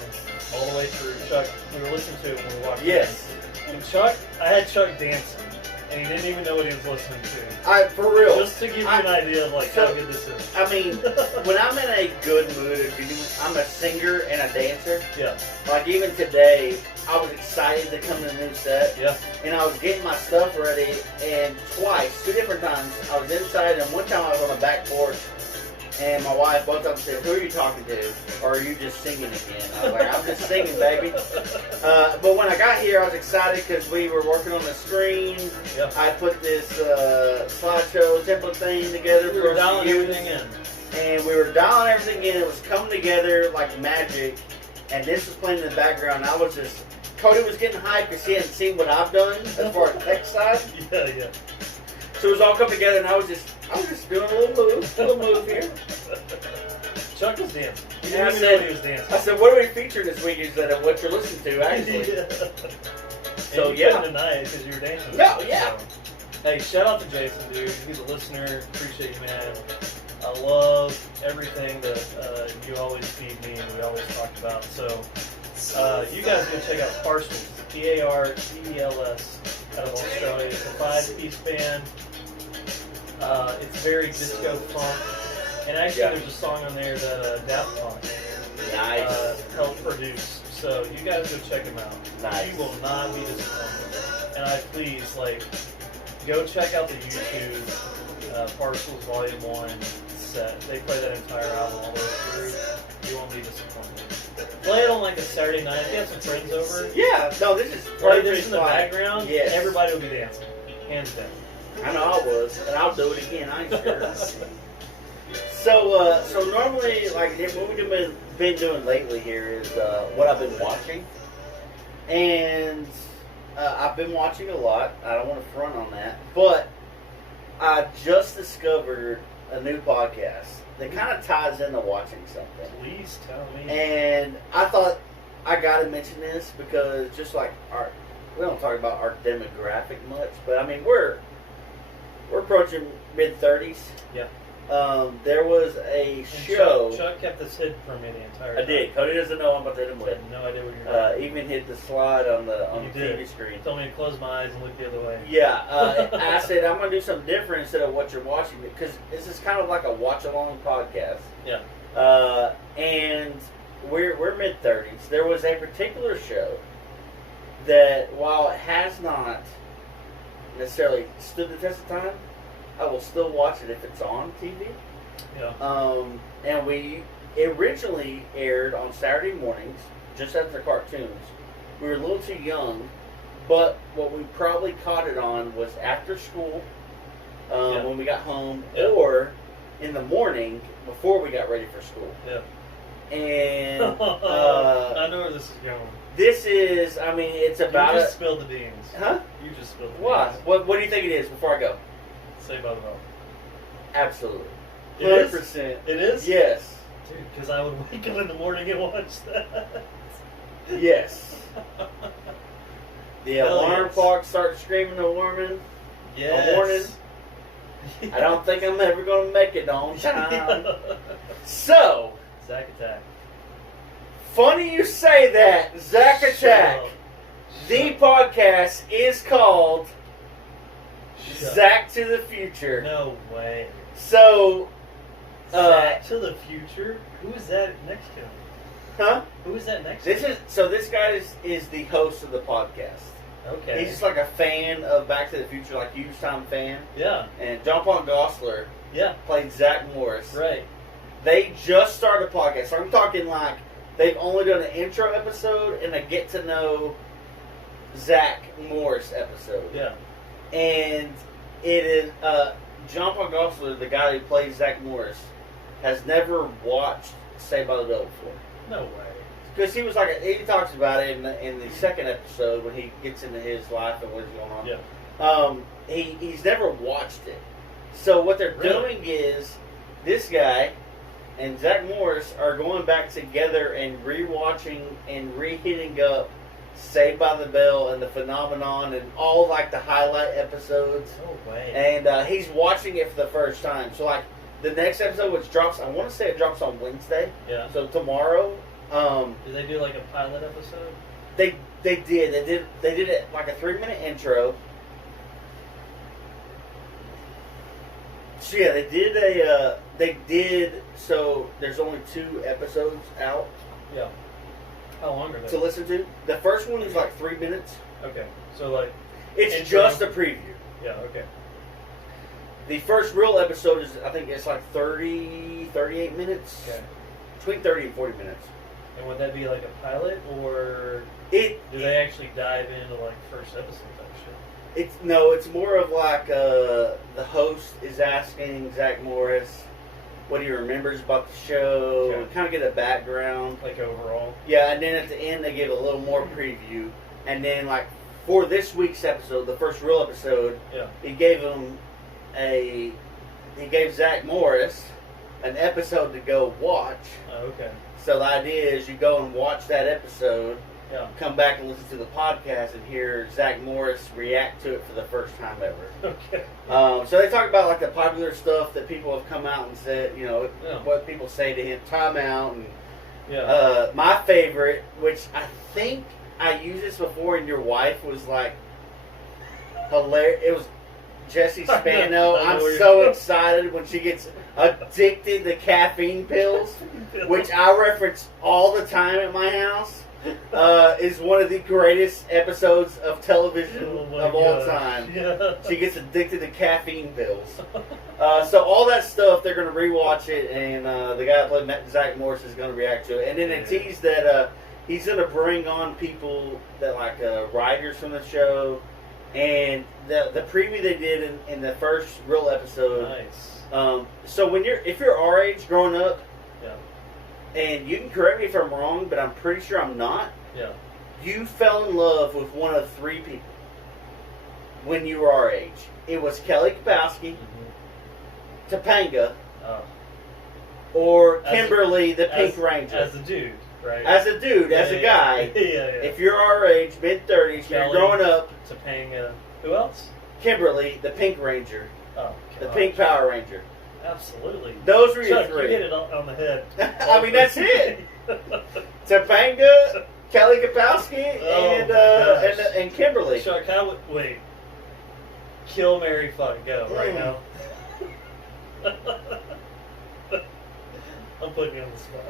all the way through. Chuck, we were listening to it when we walked in. And Chuck, I had Chuck dancing, and he didn't even know what he was listening to. For real. Just to give you an idea of like how good this is. I mean, when I'm in a good mood, I'm a singer and a dancer. Yeah. Like even today, I was excited to come to the new set. Yeah. And I was getting my stuff ready, and two different times, I was inside, and one time I was on the back porch, And my wife both of them said, "Who are you talking to? Or are you just singing again?" I was like, "I'm just singing, baby." But when I got here, I was excited because we were working on the screen. Yep. I put this slideshow template thing together We for were us to dialing use. everything in. And we were dialing everything in. It was coming together like magic. And this was playing in the background. I was just... Cody was getting hyped because he hadn't seen what I've done as far as tech side. Yeah. So it was all coming together, and I was just doing a little move here. Chuck was dancing. He And I didn't even know said, he was dancing. I said, "What are we featuring this week?" Instead of what you're listening to, actually. Yeah. So and you couldn't deny it because you were dancing. No, yeah. So, hey, shout out to Jason, dude. He's a listener. Appreciate you, man. I love everything that you always feed me and we always talk about. So you guys go check out Parcels, P-A-R-C-E-L-S, out of Australia. It's a 5-piece band. It's very disco funk. And actually, there's a song on there that Daft Punk helped produce. So you guys go check them out. Nice. You will not be disappointed. And I please, go check out the YouTube Parcels Volume 1 set. They play that entire album all the way through. You won't be disappointed. Play it on a Saturday night. If you have some friends over, Yeah, no, this is play this in the background. Yes. Everybody will be dancing. Hands down. I know I was, and I'll do it again. I ain't sure. So normally, what we've been doing lately here is what I've been watching, and I've been watching a lot. I don't want to front on that, but I just discovered a new podcast that kind of ties into watching something. Please tell me. And I thought I got to mention this because just like we don't talk about our demographic much, but I mean we're approaching mid-30s. Yeah. There was a And show. Chuck kept this hidden from me the entire time. I did. Cody doesn't know I'm about to hit him I with. had no idea what you were doing. Even hit the slide on the You TV did. screen. Told me to close my eyes and look the other way. Yeah, I said I'm going to do something different instead of what you're watching because this is kind of like a watch-along podcast. Yeah. And we're mid-30s. There was a particular show that, while it has not necessarily stood the test of time, I will still watch it if it's on TV. Yeah. And we originally aired on Saturday mornings, just after cartoons. We were a little too young, but what we probably caught it on was after school, when we got home, or in the morning before we got ready for school. Yeah. And I know where this is going. this is, I mean, it's about You just spilled the beans. Huh? You just spilled the beans. Why? What do you think it is before I go? Say by the bell. Absolutely. It is? 100%. It is? Yes. Dude, because I would wake up in the morning and watch that. Yes. The Hell alarm yes. clock starts screaming the warning. Yes. Morning. I don't think I'm ever going to make it on time. So, Zack Attack. funny you say that, Zack Attack. Shut The up. podcast is called Shut Zack to the Future. No way. So, Zack to the Future? Who is that next to him? huh? Who is that next This to him? this guy is the host of the podcast. Okay. He's just like a fan of Back to the Future, like huge time fan. Yeah. And John Paul Gosselaar Yeah. played Zach Morris. Right. They just started a podcast. So I'm talking like they've only done an intro episode and a get to know Zach Morris episode. Yeah. And it is John Paul Gosselaar, the guy who plays Zach Morris, has never watched Saved by the Bell before. No way. Because he was like, he talks about it in the second episode when he gets into his life and what's going on. Yeah. He's never watched it. So what they're Really? doing is this guy and Zach Morris are going back together and rewatching and re-hitting up Saved by the Bell and the Phenomenon and all like the highlight episodes. No way. And he's watching it for the first time. So like the next episode, which drops, I want to say it drops on Wednesday. Yeah. So tomorrow. Did they do like a pilot episode? They did it like a 3-minute intro. So yeah, they did so there's only 2 episodes out Yeah. How long are they? to listen to. The first one is like 3 minutes. Okay. So like. It's Intro. just a preview. Yeah. Okay. The first real episode is, I think it's like 38 minutes. Okay. Between 30 and 40 minutes. And would that be like a pilot, or do they actually dive into like first episode type shit? It's more of like the host is asking Zach Morris what he remembers about the show, Okay. kind of get a background. Like overall? Yeah, and then at the end they give a little more preview. And then like for this week's episode, the first real episode, he gave Zach Morris an episode to go watch. Oh, okay. So the idea is you go and watch that episode, come back and listen to the podcast and hear Zach Morris react to it for the first time ever. Okay. So they talk about like the popular stuff that people have come out and said, what people say to him, time out. And my favorite, which I think I used this before and your wife was like hilarious. It was Jesse Spano. I'm so excited when she gets addicted to caffeine pills, which I reference all the time at my house. Is one of the greatest episodes of television of all time. Yeah. She gets addicted to caffeine pills. So all that stuff, they're going to rewatch it, and the guy that played Zach Morris is going to react to it. And then they tease that he's going to bring on people that like writers from the show. And the preview they did in the first real episode. Nice. So if you're our age growing up, and you can correct me if I'm wrong, but I'm pretty sure I'm not. Yeah. You fell in love with one of three people when you were our age. It was Kelly Kapowski, Topanga, or Kimberly, the Pink Ranger. As a dude, right? As a dude, as a guy. If you're our age, mid-30s, you're growing up. Topanga. Who else? Kimberly, the Pink Ranger. Oh, the Pink Power Ranger. Absolutely. Those were your Chuck, three. You hit it on the head. I mean, that's it. Topanga, Kelly Kapowski, and Kimberly. Chuck, wait. Kill, marry, fuck, go right now. I'm putting you on the spot.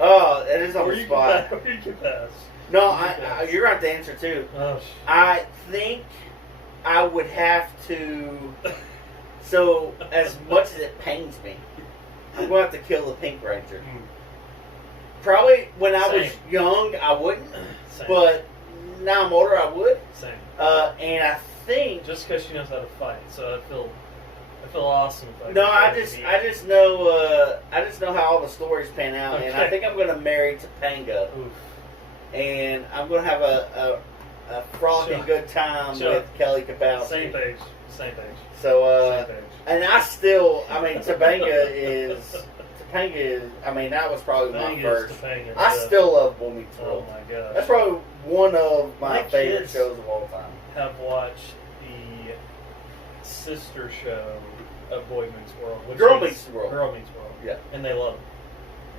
Oh, it is on the spot. Or you can pass. No, you're going to have to answer too. Oh, I think I would have to. So, as much as it pains me, I'm going to have to kill the Pink Ranger. Probably when I was young, I wouldn't. But now I'm older, I would. Same. And I think just because she knows how to fight, so I feel awesome. No, I just know how all the stories pan out, and I think I'm going to marry Topanga. Oof. And I'm going to have a frolicking good time with Kelly Kapowski. Same page. So, and Topanga is, that was probably my first. Topanga, I still love Boy Meets World. Oh my gosh. That's probably one of my favorite shows of all time. Have watched the sister show of Boy Meets World. Girl Meets World. Girl Meets World. Yeah. And they love it.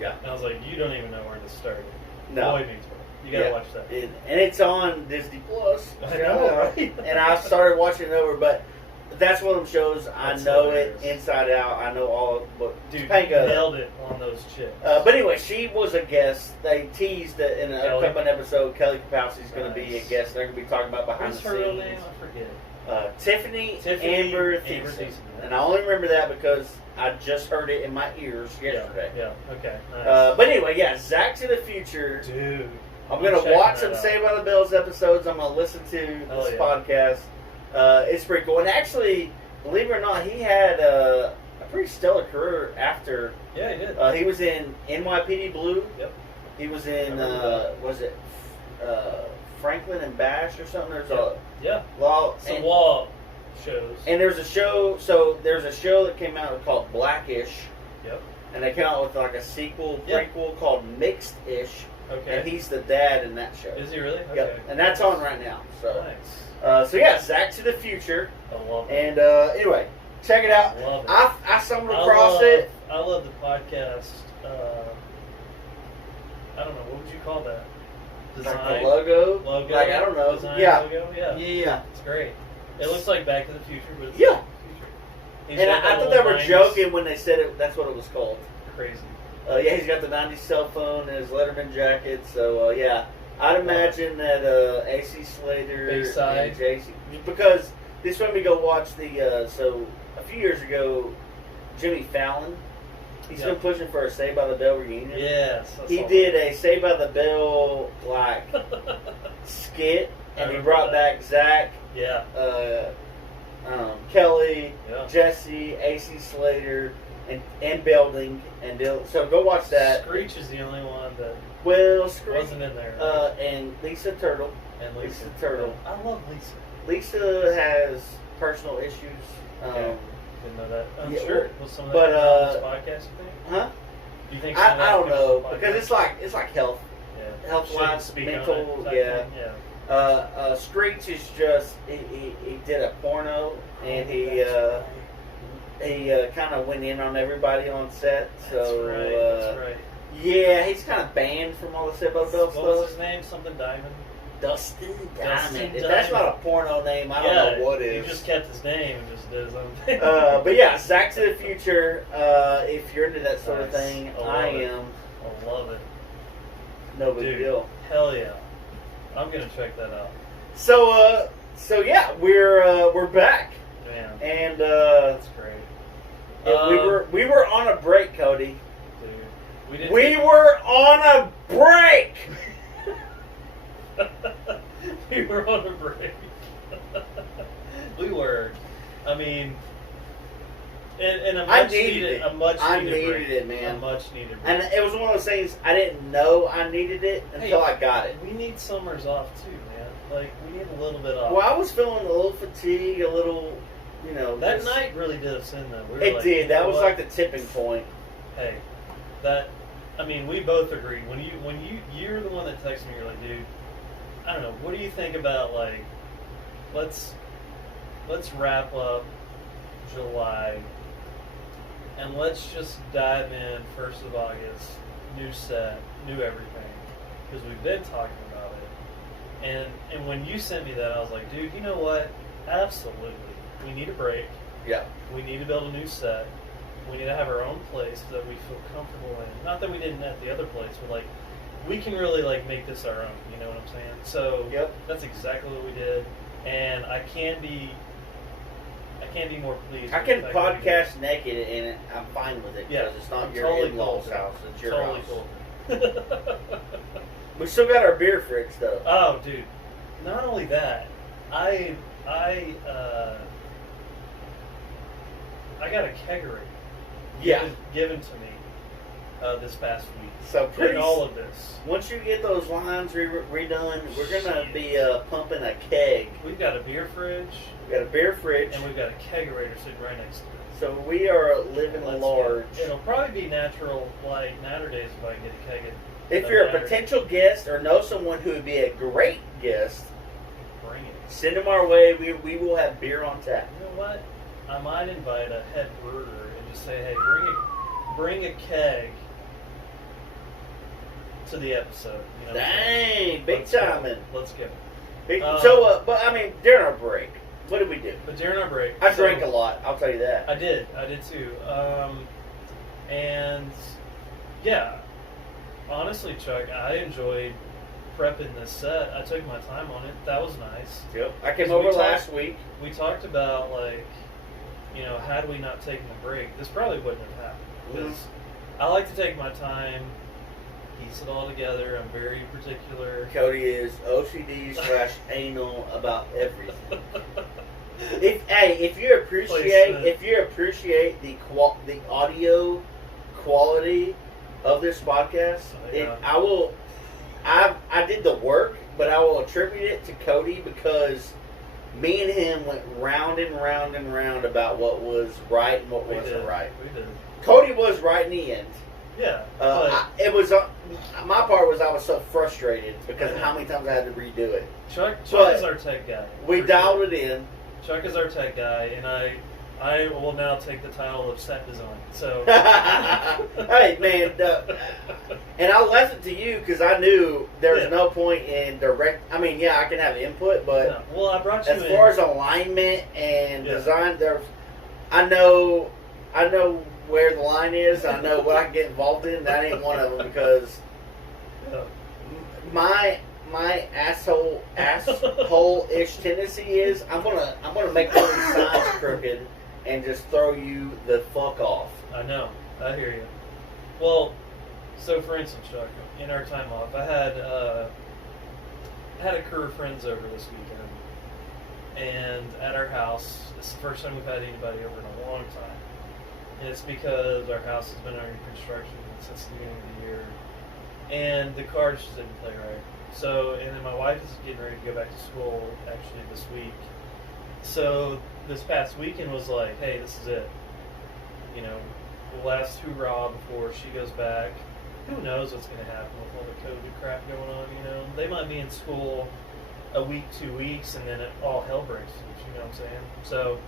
Yeah. And I was like, you don't even know where this started. No. Boy Meets World. You gotta watch that. And it's on Disney Plus. I know, right? And I started watching it over, but that's one of them shows I know hilarious. It inside out. I know all. But dude, Topanga nailed it on those chicks. But anyway, she was a guest. They teased that in an upcoming episode, Kelly Kapowski's going to be a guest. They're going to be talking about behind the scenes. What's her real name? I forget. Tiffany Amber Thiessen. And I only remember that because I just heard it in my ears yesterday. Yeah. Okay. Nice. But anyway, Zach to the Future. Dude. I'm going to watch some Saved by the Bells episodes. I'm going to listen to this podcast. It's pretty cool. And actually, believe it or not, he had a pretty stellar career after. Yeah, he did. He was in NYPD Blue. Yep. He was in, Franklin and Bash or something? There's some law shows. And there's a show, that came out called Blackish. Yep. And they came out with like a prequel called Mixed-ish. Okay. And he's the dad in that show. Is he really? Okay. Yep. And that's on right now. So. Nice. Zach to the Future. I love it. And anyway, check it out. Love it. I stumbled across it. I love the podcast. I don't know, what would you call that? Design? Like the logo? Like, I don't know. Design logo? Yeah. It's great. It looks like Back to the Future, but it's yeah. And I thought they were joking when they said it. That's what it was called. Crazy. He's got the 90s cell phone and his Letterman jacket. So, I'd imagine that AC Slater and JC, because This made me go watch the. So a few years ago, Jimmy Fallon. He's been pushing for a Saved by the Bell reunion. Yes. He did a Saved by the Bell like skit, and he brought back Zach. Yeah. Kelly, yeah. Jesse, AC Slater, and Belding, and Dylan. So go watch that. Screech is the only one that Screech wasn't in there. Right? And Lisa Turtle. And Lisa Turtle. I love Lisa. Lisa has personal issues. Okay. Didn't know that. I'm yeah, sure. Was some of that but, on this podcast, you think? Huh? Do you think? I don't know because it's like health, health wise, mental. Yeah. Screech is just he did a porno and he kind of went in on everybody on set. So that's right. Yeah, he's kind of banned from all the Saved by the Bell stuff. What was his name? Something Diamond. Dustin Diamond. If that's not a porno name, I don't know what is. He just kept his name and just did his own thing. But yeah, Zack to the Future. If you're into that sort of thing, I am. I love it. No big deal. Hell yeah, I'm gonna check that out. So yeah, we're back. Man, and that's great. We were on a break, Cody. Dude, we were on a break. We were on a break. We were. I mean, and a much needed break. It, man. A much needed break. And it was one of those things I didn't know I needed it until I got it. We need summers off too, man. Like we need a little bit off. Well, I was feeling a little fatigue, a little, That night really did us in though. It did. That was like the tipping point. Hey, we both agreed. When you're the one that texted me, you're like, dude, I don't know. What do you think about like, let's wrap up July and let's just dive in 1st of August, new set, new everything, because we've been talking about it. And when you sent me that, I was like, dude, you know what? Absolutely, we need a break. Yeah. We need to build a new set. We need to have our own place that we feel comfortable in. Not that we didn't at the other place, but like we can really like make this our own. You know what I'm saying? So that's exactly what we did, and I can't be more pleased. I can podcast naked and I'm fine with it because it's not your in-laws' house; it's your house. Cool. We still got our beer fridge though. Oh, dude! Not only that, I got a kegerator. Given to me this past week. So pretty all of this. Once you get those lines redone, we're gonna be pumping a keg. We've got a beer fridge. We got a beer fridge, and we've got a kegerator sitting right next to it. So we are living large. It'll probably be natural like Natterdays if I can get a keg. If you're a potential guest or know someone who would be a great guest, bring it. Send them our way. We will have beer on tap. You know what? I might invite a head brewer and just say, hey, bring a keg to the episode. You know Dang, big timing. Let's go. But I mean, during our break, what did we do? But during our break, I drank a lot. I'll tell you that. I did too. And yeah, honestly, Chuck, I enjoyed prepping this set. I took my time on it. That was nice. Yep. I came over last week. We talked about like, had we not taken a break, this probably wouldn't have happened. Because I like to take my time, piece it all together. I'm very particular. Cody is OCD/anal about everything. If you appreciate the audio quality of this podcast, I did the work, but I will attribute it to Cody because me and him went round and round and round about what was right and what wasn't right. We did. Cody was right in the end. Yeah. My part was I was so frustrated because of how many times I had to redo it. Chuck is our tech guy. We dialed it in. Chuck is our tech guy, and I will now take the title of set design. So, hey man, and I left it to you because I knew there was no point in direct. I mean, I can have input, but I brought you as far as alignment and design, I know where the line is. I know what I can get involved in. That ain't one of them because my my asshole-ish tendency is, I'm gonna make one of these signs crooked and just throw you the fuck off. I know. I hear you. Well, so for instance, Chuck, in our time off, I had a crew of friends over this weekend, and at our house, it's the first time we've had anybody over in a long time. And it's because our house has been under construction since the beginning of the year, and the cards just didn't play right. So, and then my wife is getting ready to go back to school actually this week. So this past weekend was like, hey, this is it. You know, the last hoorah before she goes back. Who knows what's going to happen with all the COVID crap going on, you know? They might be in school a week, 2 weeks, and then all hell breaks loose, you know what I'm saying? So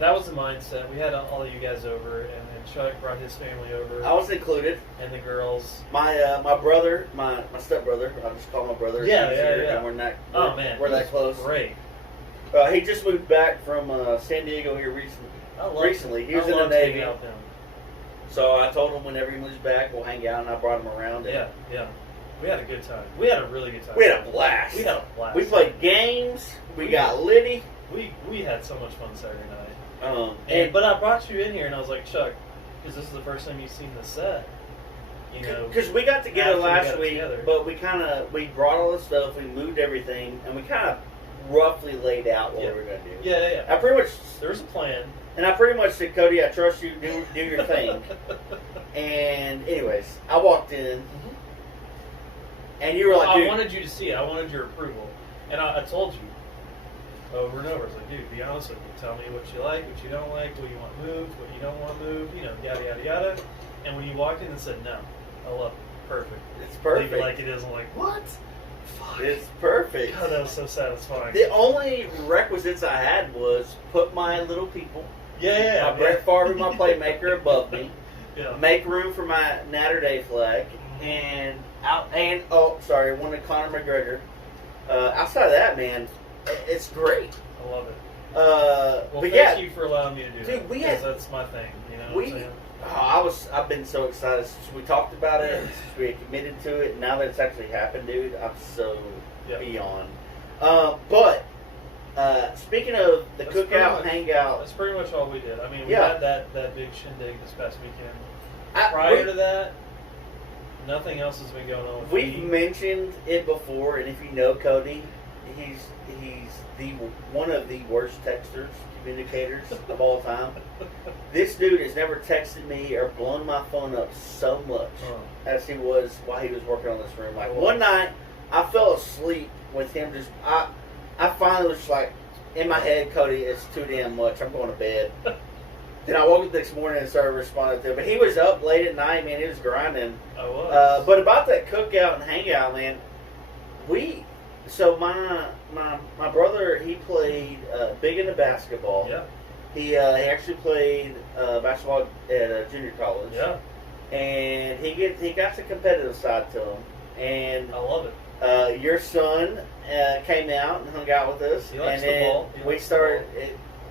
that was the mindset. We had all of you guys over, and then Chuck brought his family over. I was included. And the girls. My brother, my stepbrother, I'll just call my brother. Yeah. And we're that close. Great. He just moved back from San Diego here recently. He was in the Navy. So I told him whenever he moves back, we'll hang out, and I brought him around. Yeah. We had a good time. We had a really good time. We had a blast. We played games. We got litty. We had so much fun Saturday night. But I brought you in here, and I was like, Chuck, because this is the first time you've seen the set. You know, because we got together last week, together. But we brought all the stuff, we moved everything, and we kind of roughly laid out what we were going to do. Yeah. I pretty much there was a plan, and I pretty much said, Cody, I trust you. Do your thing. And anyways, I walked in, and you were like, I wanted you to see it. I wanted your approval, and I told you over and over. I was like, dude, be honest with me. Tell me what you like, what you don't like, what you want moved, what you don't want moved. You know, yada yada yada. And when you walked in and said, no, I love it. Perfect. It's perfect. Leave it like it is. I'm like, what? Fuck. It's perfect. God, that was so satisfying. The only requisites I had was put my little people, my Brett Favre, my playmaker, above me, make room for my Natter Day flag, and one of Conor McGregor. Outside of that, man, it's great. I love it. But thank you for allowing me to do that. Dude, that's my thing. You know what I'm saying? I've been so excited since we talked about it, since we committed to it. Now that it's actually happened, dude, I'm so beyond. But speaking of the cookout, hangout, that's pretty much all we did. I mean, we had that big shindig this past weekend. Prior to that, nothing else has been going on. We've mentioned it before, and if you know Cody, he's one of the worst texters, communicators of all time. This dude has never texted me or blown my phone up so much as he was while he was working on this room. Like one night, I fell asleep with him. I finally was like, in my head, Cody, it's too damn much. I'm going to bed. Then I woke up the next morning and started responding to him. But he was up late at night, man. He was grinding. I was. But about that cookout and hangout, man, So my brother, he played big into basketball. Yeah. He actually played basketball at junior college. Yeah. And he got the competitive side to him. And I love it. Your son came out and hung out with us. He likes and then the ball.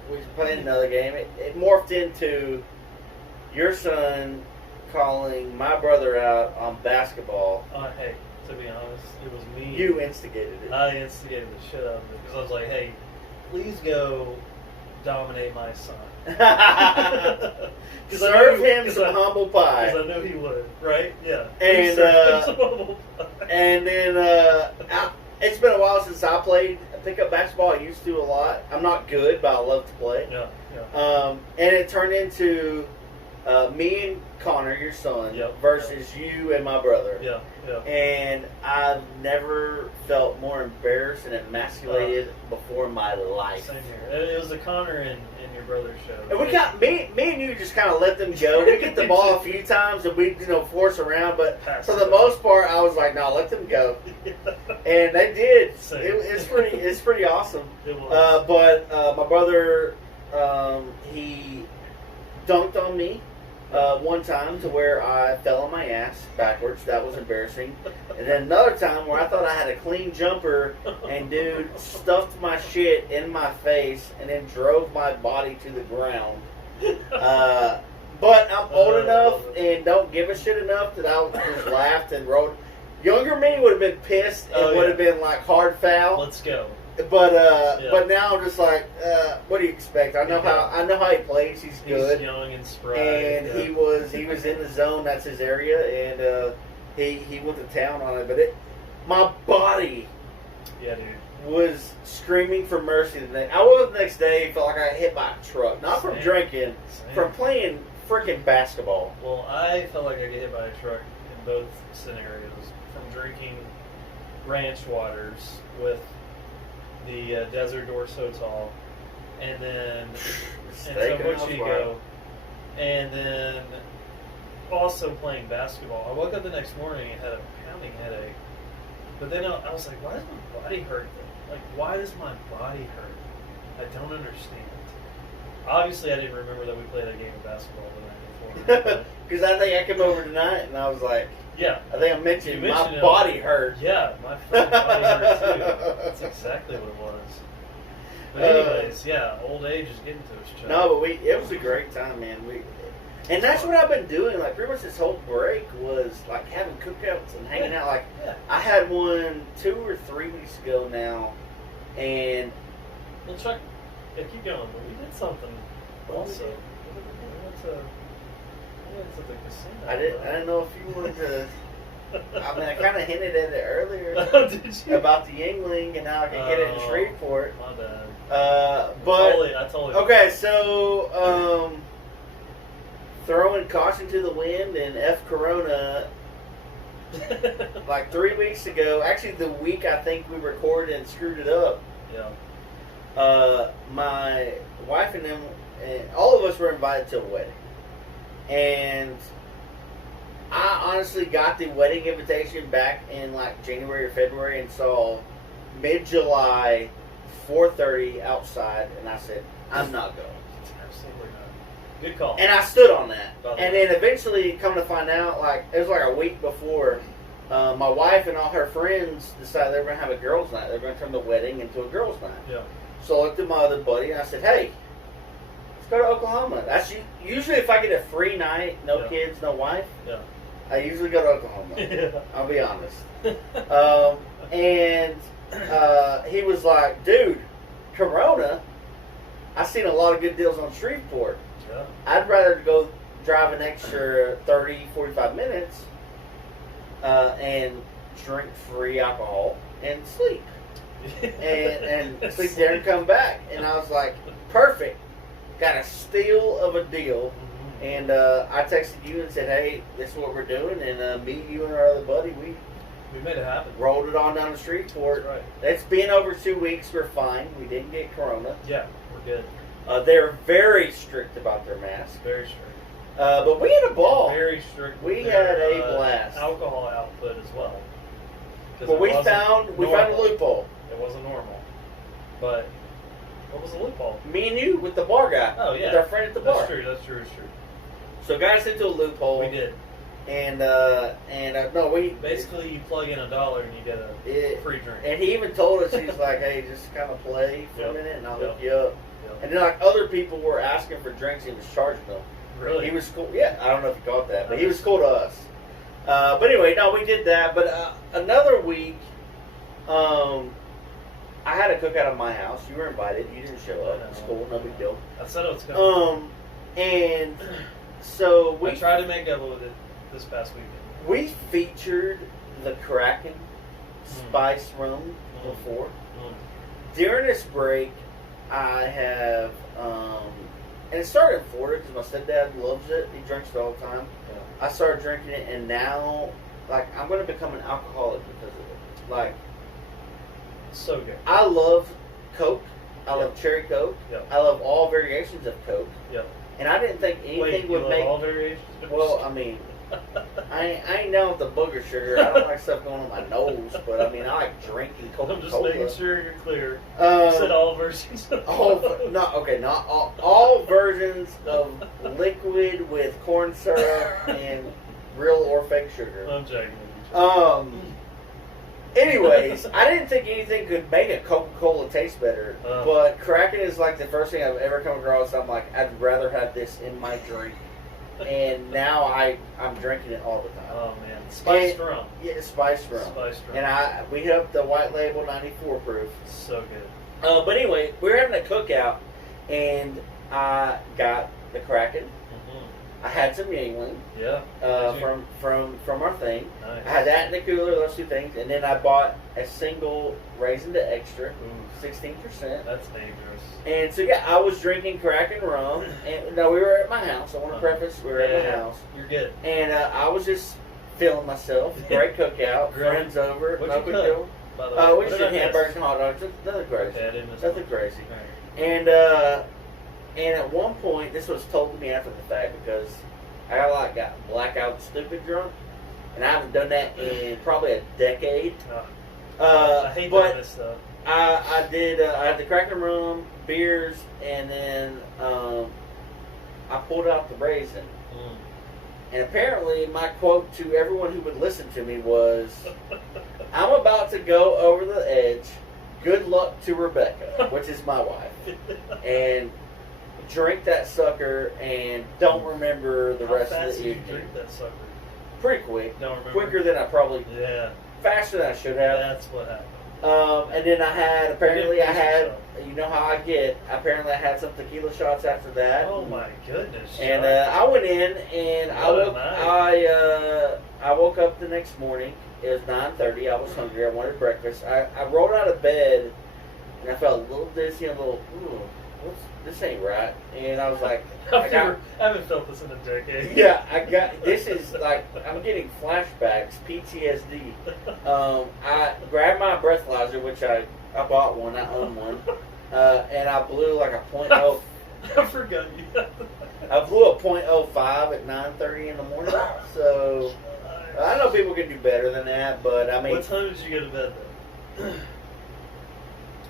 We played another game. It morphed into your son calling my brother out on basketball. Hey. To be honest, it was me. You instigated it. I instigated the shit out of it because I was like, "Hey, please go dominate my son." Serve him some humble pie. Because I know he would, right? Yeah. And and then it's been a while since I played pickup basketball. I used to a lot. I'm not good, but I love to play. Yeah. And it turned into me and Connor, your son, versus you and my brother. Yeah. And I've never felt more embarrassed and emasculated before in my life. Same here. It was the Connor and your brother's show. And we got me and you just kind of let them go. We get the ball a few times and we force around, but for the most part, I was like, no, let them go. And they did. It's pretty awesome. It was. But my brother, he dunked on me. One time to where I fell on my ass backwards. That was embarrassing. And then another time where I thought I had a clean jumper and dude stuffed my shit in my face and then drove my body to the ground. But I'm old enough and don't give a shit enough that I just laughed and rolled. Younger me would have been pissed and would have been like hard foul. Let's go. But now I'm just like, what do you expect? I know how he plays. He's good. He's young and spry. And he was in the zone. That's his area, and he went to town on it. But my body, dude, was screaming for mercy the next. I woke up the next day, felt like I got hit by a truck, not from drinking, from playing freaking basketball. Well, I felt like I got hit by a truck in both scenarios. From drinking ranch waters with the Desert Doors Hotel, and then and then also playing basketball. I woke up the next morning and had a pounding headache, but then I was like, why does my body hurt? Like, why does my body hurt? I don't understand. Obviously, I didn't remember that we played a game of basketball the night before. Because I think I came over tonight and I was like, I think I mentioned my body hurt. Yeah, my freaking body hurt too. That's exactly what it was. But anyways, old age is getting to us, Chuck. No, but it was a great time, man. And that's what I've been doing. Like, pretty much this whole break was like having cookouts and hanging out. Like, I had one 2 or 3 weeks ago now, and well, Chuck, keep going. But we did something also. We went to the casino. I didn't know if you wanted to. I mean, I kind of hinted at it earlier. Did you? About the Yingling and how I could get it in Shreveport. My bad. But I totally. Okay, so throwing caution to the wind and F Corona. Like 3 weeks ago, actually the week I think we recorded and screwed it up. Yeah. My wife and them, and all of us were invited to a wedding, and I honestly got the wedding invitation back in like January or February and saw mid-July 4:30 outside, and I said, I'm not going. Absolutely not. Good call. And I stood on that. And then eventually, come to find out, like it was like a week before, my wife and all her friends decided they were going to have a girls' night. They were going to turn the wedding into a girls' night. Yeah. So I looked at my other buddy and I said, hey, let's go to Oklahoma. That's usually if I get a free night, no kids, no wife. Yeah. I usually go to Oklahoma. I'll be honest. And he was like, dude, Corona, I've seen a lot of good deals on Shreveport. Yeah. I'd rather go drive an extra 30, 45 minutes and drink free alcohol and sleep. and sleep there and come back. And I was like, perfect. Got a steal of a deal. And I texted you and said, hey, this is what we're doing. And me, you, and our other buddy, we made it happen. Rolled it on down the street for it. Right. It's been over 2 weeks. We're fine. We didn't get Corona. Yeah, we're good. They're very strict about their masks. Very strict. But we had a ball. Very strict. We had a blast. Alcohol output as well. But we found a loophole. It wasn't normal. But what was the loophole? Me and you with the bar guy. Oh, yeah. With our friend at the bar. That's true. So got us into a loophole. We did. And basically you plug in $1 and you get a free drink. And he even told us, he's like, hey, just kind of play for a minute and I'll hook you up. Yep. And then like other people were asking for drinks, he was charging them. Really? He was cool. Yeah, I don't know if you caught that, but he was cool to us. But anyway, no, we did that. But another week, I had a cookout at my house. You were invited. You didn't show up. It's cool. No big deal. I said it was coming. And so I tried to make up with it this past weekend. We featured the Kraken Spice Rum before. During this break, I have, and it started in Florida because my stepdad loves it. He drinks it all the time. Yeah. I started drinking it, and now, like, I'm going to become an alcoholic because of it. Like, so good. I love Coke. I love cherry Coke. Yep. I love all variations of Coke. Yep. And I didn't think anything would make all variations. Well, I mean, I ain't down with the booger sugar. I don't like stuff going on my nose, but I mean, I like drinking Coca-Cola. I'm just making sure you're clear. You said all versions. Not all versions of liquid with corn syrup and real or fake sugar. I'm joking. Anyways, I didn't think anything could make a Coca-Cola taste better, but Kraken is like the first thing I've ever come across. I'm like, I'd rather have this in my drink and now I'm drinking it all the time. Oh man, spiced rum. Yeah, spiced rum. Spiced rum. And we hit up the White Label 94 proof. So good. But anyway, we were having a cookout, and I got the Kraken. I had some Yingling. Yeah. From our thing. Nice. I had that in the cooler, those two things, and then I bought a single raisin to extra, 16%. That's dangerous. And so yeah, I was drinking Kraken rum, and no, we were at my house. I want to preface, we were at my house. You're good. And I was just feeling myself. Great cookout, friends over. What'd you cook? By the way, we just did hamburgers and hot dogs. Nothing crazy. Okay, I didn't miss Nothing crazy. Right. And at one point, this was told to me after the fact because I got blackout stupid drunk, and I haven't done that in probably a decade. I hate doing this stuff. I had the Kraken rum, beers, and then I pulled out the raisin. And apparently, my quote to everyone who would listen to me was, "I'm about to go over the edge. Good luck to Rebecca," which is my wife, and drink that sucker and don't remember the rest of the evening. Drink that sucker? Pretty quick. Don't remember. Quicker than I probably. Yeah. Faster than I should have. That's what happened. And then you know how I get. Apparently, I had some tequila shots after that. Oh my goodness! And I went in and I woke up the next morning. It was 9:30. I was hungry. I wanted breakfast. I rolled out of bed and I felt a little dizzy and a little. This ain't right. And I was like, I haven't felt this in a decade. Yeah, this is like, I'm getting flashbacks, PTSD. I grabbed my breathalyzer, which I bought one, I own one, and I blew like a .0. I forgot you. I blew a .05 at 9:30 in the morning, so I know people can do better than that, but I mean. What time did you go to bed then?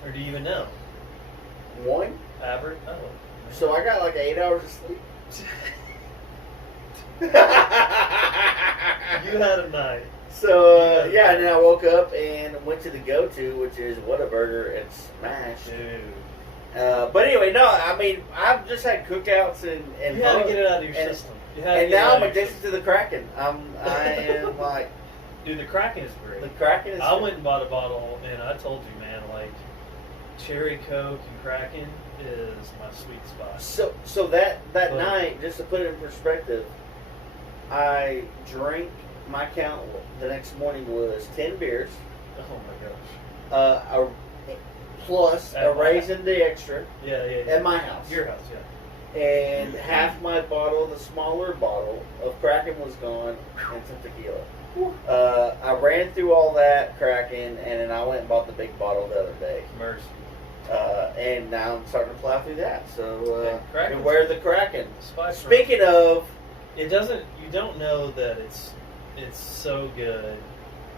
Or do you even know? 1? Average? Oh. So I got like 8 hours of sleep. You had a night. So yeah, and then I woke up and went to the go-to, which is Whataburger and Smash. Dude. But anyway, no, I mean, I've just had cookouts and you had to get it out of your system. And now I'm addicted to the Kraken. I am like, dude, the Kraken is great. The Kraken is. I went and bought a bottle, and I told you, man, like cherry Coke and Kraken is my sweet spot. So that night, just to put it in perspective, I drank. My count the next morning was 10 beers. Oh my gosh. Plus a raisin de extra. Yeah. At my house. Your house, yeah. And half my bottle, the smaller bottle of Kraken, was gone, and some tequila. I ran through all that Kraken, and then I went and bought the big bottle the other day. Mercy. And now I'm starting to plow through that. So beware the Kraken. Speaking of, it doesn't. You don't know that it's so good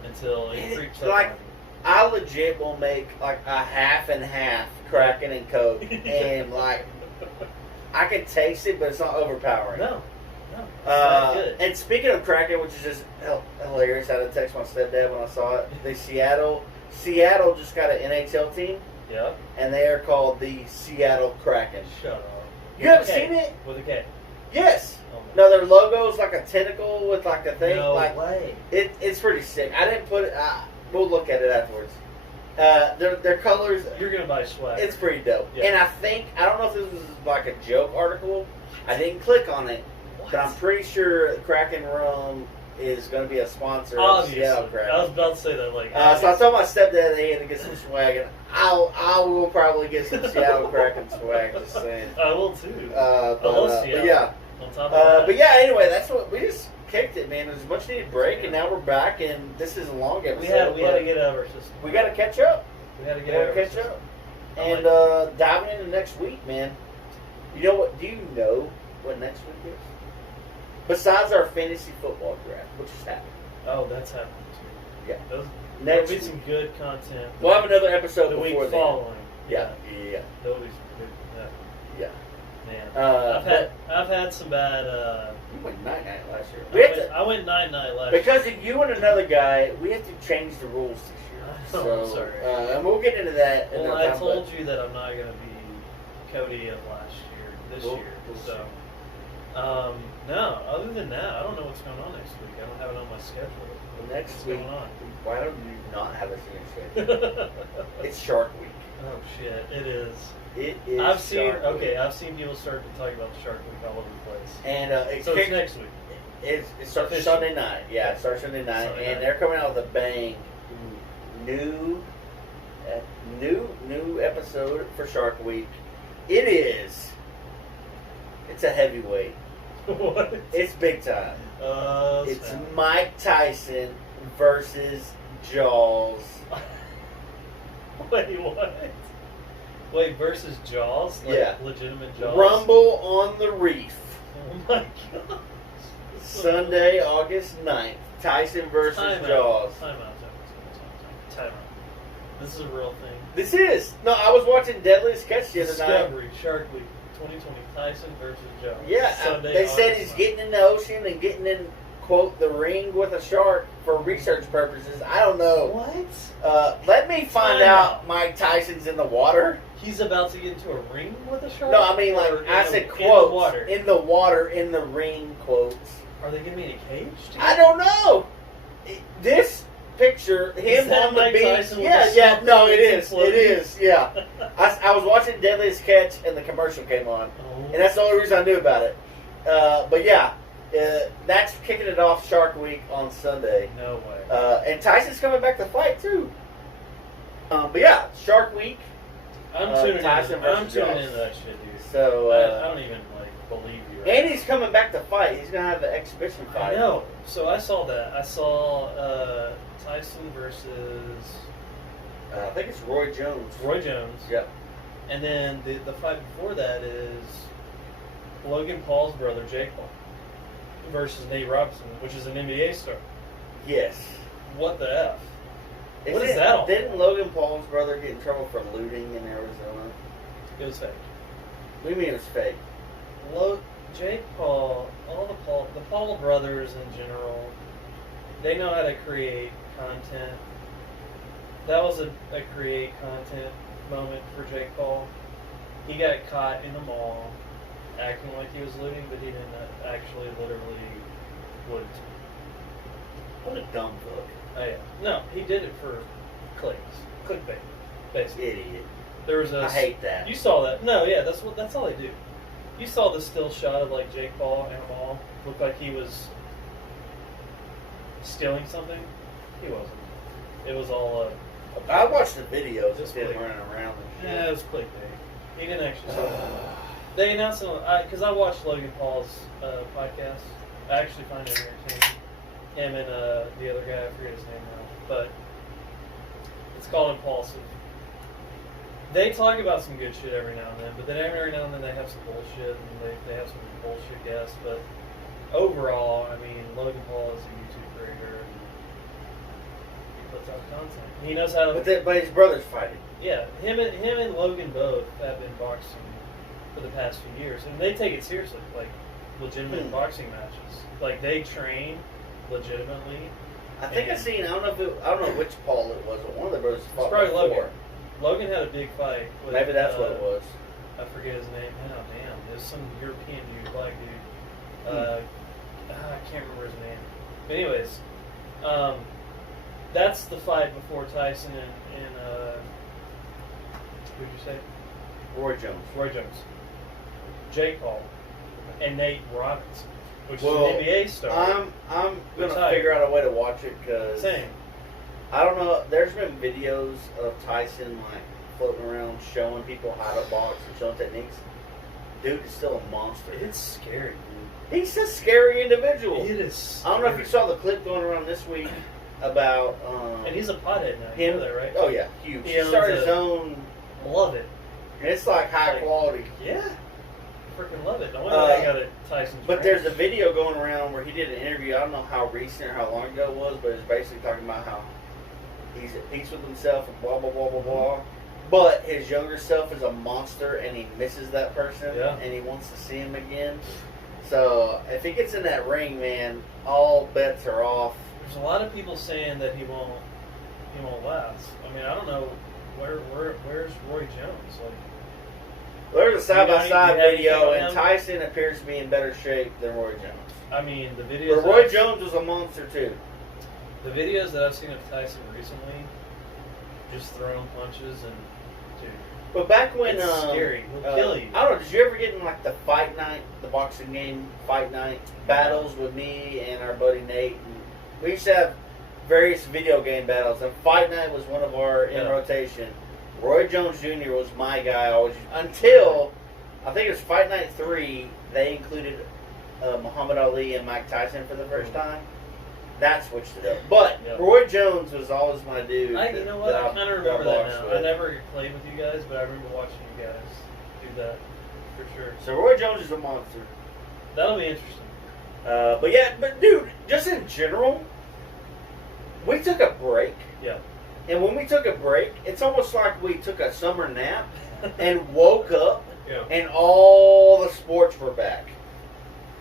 until it creeps up. Like, I legit will make like a half and half Kraken and Coke, and like I can taste it, but it's not overpowering. No. It's not good. And speaking of Kraken, which is just hilarious, I had to text my stepdad when I saw it. Seattle just got an NHL team. Yeah. And they are called the Seattle Kraken. Shut up. You haven't seen it? With a K. Yes. Oh, no, their logo is like a tentacle with like a thing. No like, way. It's pretty sick. I didn't put it. We'll look at it afterwards. Their colors. You're gonna buy swag. It's pretty dope. Yeah. And I don't know if this was like a joke article. I didn't click on it, but I'm pretty sure Kraken Rum is going to be a sponsor of Seattle Kraken. I was about to say that. Like, so I told my stepdad he had to get some swag, and I will probably get some Seattle Kraken swag. Just saying. I will too. I love Seattle. But yeah. On top of that. But yeah. Anyway, that's what we just kicked it, man. It was a much needed break, and now we're back, and this is a long episode. We had to get out of our system. We got to catch up. We had to get out of our system. And diving into next week, man. You know what? Do you know what next week is? Besides our fantasy football draft, which is happening. Oh, that's happening too. Yeah. There'll be some good content. We'll have another episode the before week following. Yeah. There'll be some good. Yeah. Man, I've had some bad. You went night-night last year. I went night-night last year. Because of you and another guy, we have to change the rules this year. So, I'm sorry. And we'll get into that. Well, I told you that I'm not going to be Cody of last year, this year. So, No, other than that, I don't know what's going on next week. I don't have it on my schedule. Well, next What's week, going on? why don't you not have us in your schedule? It's Shark Week. Oh shit, it is. It is. I've seen Shark Week. I've seen people start to talk about the Shark Week all over the place. And So it's next week. It starts Sunday night. Yeah, it starts Sunday night, and they're coming out with a bang. New episode for Shark Week. It is. It's a heavyweight. What? It's big time. It's Snap. Mike Tyson versus Jaws. Wait, what? Wait, versus Jaws? Like Yeah. legitimate Jaws? Rumble on the Reef. Oh my god. Sunday, August 9th. Tyson versus Jaws. Time out. This is a real thing. This is. No, I was watching Deadliest Catch the other night. Discovery, Shark Week 2020, Tyson versus Jaws. Yeah, Sunday, they said August he's 9th. getting in the ocean and getting in, quote, the ring with a shark for research purposes. I don't know. What? Let me find Time out out. Mike Tyson's in the water. He's about to get into a ring with a shark? No, I mean, like, Or I in said the quotes. water? In the water, in the ring, quotes. Are they going to be in a cage? I don't know. This picture, him that on the Mike beach. Tyson with Yeah, the yeah, shark no, it that's is. floating? It is, yeah. I was watching Deadliest Catch and the commercial came on. Oh. And that's the only reason I knew about it. But yeah, that's kicking it off Shark Week on Sunday. No way. And Tyson's coming back to fight too. But yeah, Shark Week. I'm Tyson versus Jaws. tuning into that shit, dude. So, I don't even, believe you. Right and he's coming back to fight. He's going to have the exhibition now. fight. I know. So I saw that. I saw Tyson versus I think it's Roy Jones. Roy Jones. Yep. And then the fight before that is Logan Paul's brother, Jake Paul, versus Nate Robinson, which is an NBA star. Yes. What the F? What Isn't is that all Didn't for? Logan Paul's brother get in trouble for looting in Arizona? It was fake. What do you mean it was fake? Jake Paul, the Paul brothers in general, they know how to create content. That was a create content moment for Jake Paul. He got caught in the mall acting like he was looting, but he didn't actually literally loot. What a dumb fuck. Oh yeah. No, he did it for clicks. Clickbait, basically. Idiot. There was I hate that. You saw that? No, yeah, that's all they do. You saw the still shot of Jake Paul in a mall. Looked like he was stealing something. He wasn't. It was all I watched the videos Just of him click. running around and shit. yeah, it was clickbait. He didn't actually steal it. They announced it because I watched Logan Paul's podcast. I actually find it entertaining. Him and the other guy, I forget his name now, but it's called Impulsive. They talk about some good shit every now and then, but then every now and then they have some bullshit, and they have some bullshit guests. But overall, I mean, Logan Paul is a YouTube creator, and he puts out content. He knows how to. But his brother's fighting. Yeah, him and Logan both have been boxing for the past few years, and they take it seriously, legitimate boxing matches. They train legitimately. I think I don't know which Paul it was, but one of the brothers fought probably before. Logan. Logan had a big fight. With, Maybe that's what it was. I forget his name. Oh damn, it was some European dude, black dude. I can't remember his name. But anyways, that's the fight before Tyson and who'd you say? Roy Jones. Roy Jones, Jake Paul, and Nate Robinson, which is Well, an NBA star. I'm gonna Retired. figure out a way to watch it because Same. I don't know. There's been videos of Tyson floating around showing people how to box and showing techniques. Dude is still a monster. It's scary, He's a scary individual. dude. It is. I don't know if you saw the clip going around this week about And he's a pothead now. You him. know that, right? Oh yeah, huge. He He owns started his a- own, Love it. and it's high quality. Yeah. Freaking love it. No wonder they got it Tyson's But ranch. there's a video going around where he did an interview. I don't know how recent or how long ago it was, but it's basically talking about how he's at peace with himself and blah blah blah blah blah. But his younger self is a monster, and he misses that person, Yeah. and he wants to see him again. So if he gets in that ring, man, all bets are off. There's a lot of people saying that he won't last. I mean, I don't know where's Roy Jones. There's a side-by-side Do you have video, anything on and him? Tyson appears to be in better shape than Roy Jones. I mean, the videos. But Roy Jones was a monster, too. The videos that I've seen of Tyson recently, just throwing punches and dude. But back when It's scary. He'll kill you. I don't know. Did you ever get in like the fight night, the boxing game fight night battles with me and our buddy Nate? And we used to have various video game battles, and fight night was one of our in rotation. Roy Jones Jr. was my guy always until I think it was Fight Night 3. They included Muhammad Ali and Mike Tyson for the first time. That switched it up. But Roy Jones was always my dude. You know what? I kind of remember that now. with. I never played with you guys, but I remember watching you guys do that for sure. So Roy Jones is a monster. That'll be interesting. But dude, just in general, we took a break. Yeah. And when we took a break, it's almost like we took a summer nap and woke up and all the sports were back.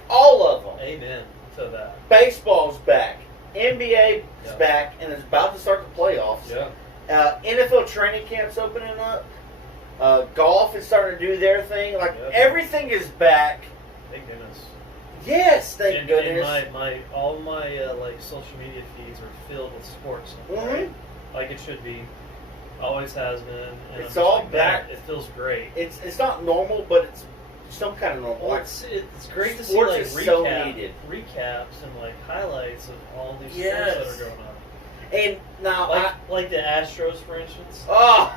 All of them. Amen to that. Baseball's back. NBA is back and is about to start the playoffs. Yeah. NFL training camps opening up. Golf is starting to do their thing. Like everything is back. Thank goodness. Yes, thank goodness. And all my like social media feeds are filled with sports. Right? Like it should be. Always has been. And it's all like, back. It feels great. It's not normal, but it's some kind of normal. Well, it's great to see like recaps and like highlights of all these sports that are going on. And now, like the Astros, for instance. Oh,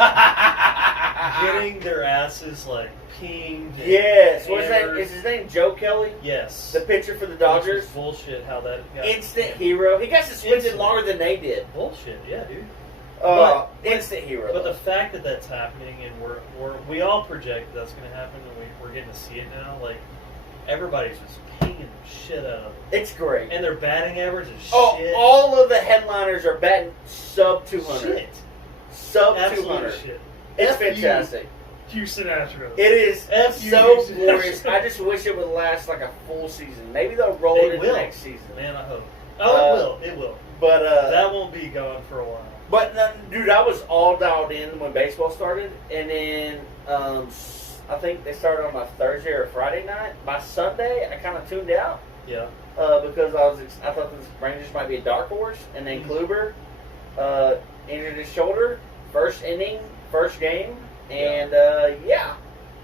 getting their asses like pinged. Yes, what's his name? Is his name Joe Kelly? Yes, the pitcher for the Dodgers. Bullshit. How that got instant hero. He got suspended longer than they did. Bullshit. Yeah, dude. Instant hero. But the fact that that's happening and we all project that's going to happen and we're getting to see it now. Like everybody's just pinging the shit out of it. It's great. And their batting average is shit. All of the headliners are batting sub 200. Shit. Sub Absolute 200. Shit. It's fantastic. Houston Astros. It is so glorious. I just wish it would last like a full season. Maybe they'll roll it into next season. Man, I hope. Oh, it will. But that won't be gone for a while. But dude, I was all dialed in when baseball started, and then I think they started on a Thursday or Friday night. By Sunday, I kind of tuned out. Yeah. Because I thought the Rangers might be a dark horse, and then Kluber injured his shoulder, first inning, first game, and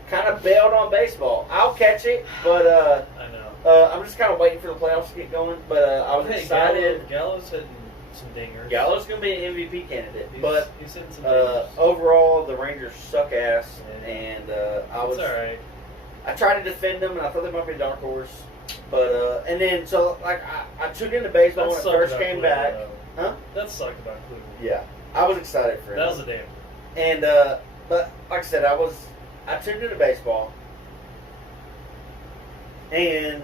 kind of bailed on baseball. I'll catch it, but I know. I'm just kind of waiting for the playoffs to get going. But I was excited. Gallo's hitting some dingers. Gallo's going to be an MVP candidate, but he's hitting some dingers. Overall, the Rangers suck ass, and I was. It's all right. I tried to defend them, and I thought they might be a dark horse, but and then so like I tuned into baseball when it first came back. Huh? That sucked about Cleveland. Yeah, I was excited for him. That was a damn. And but like I said, I tuned into baseball, and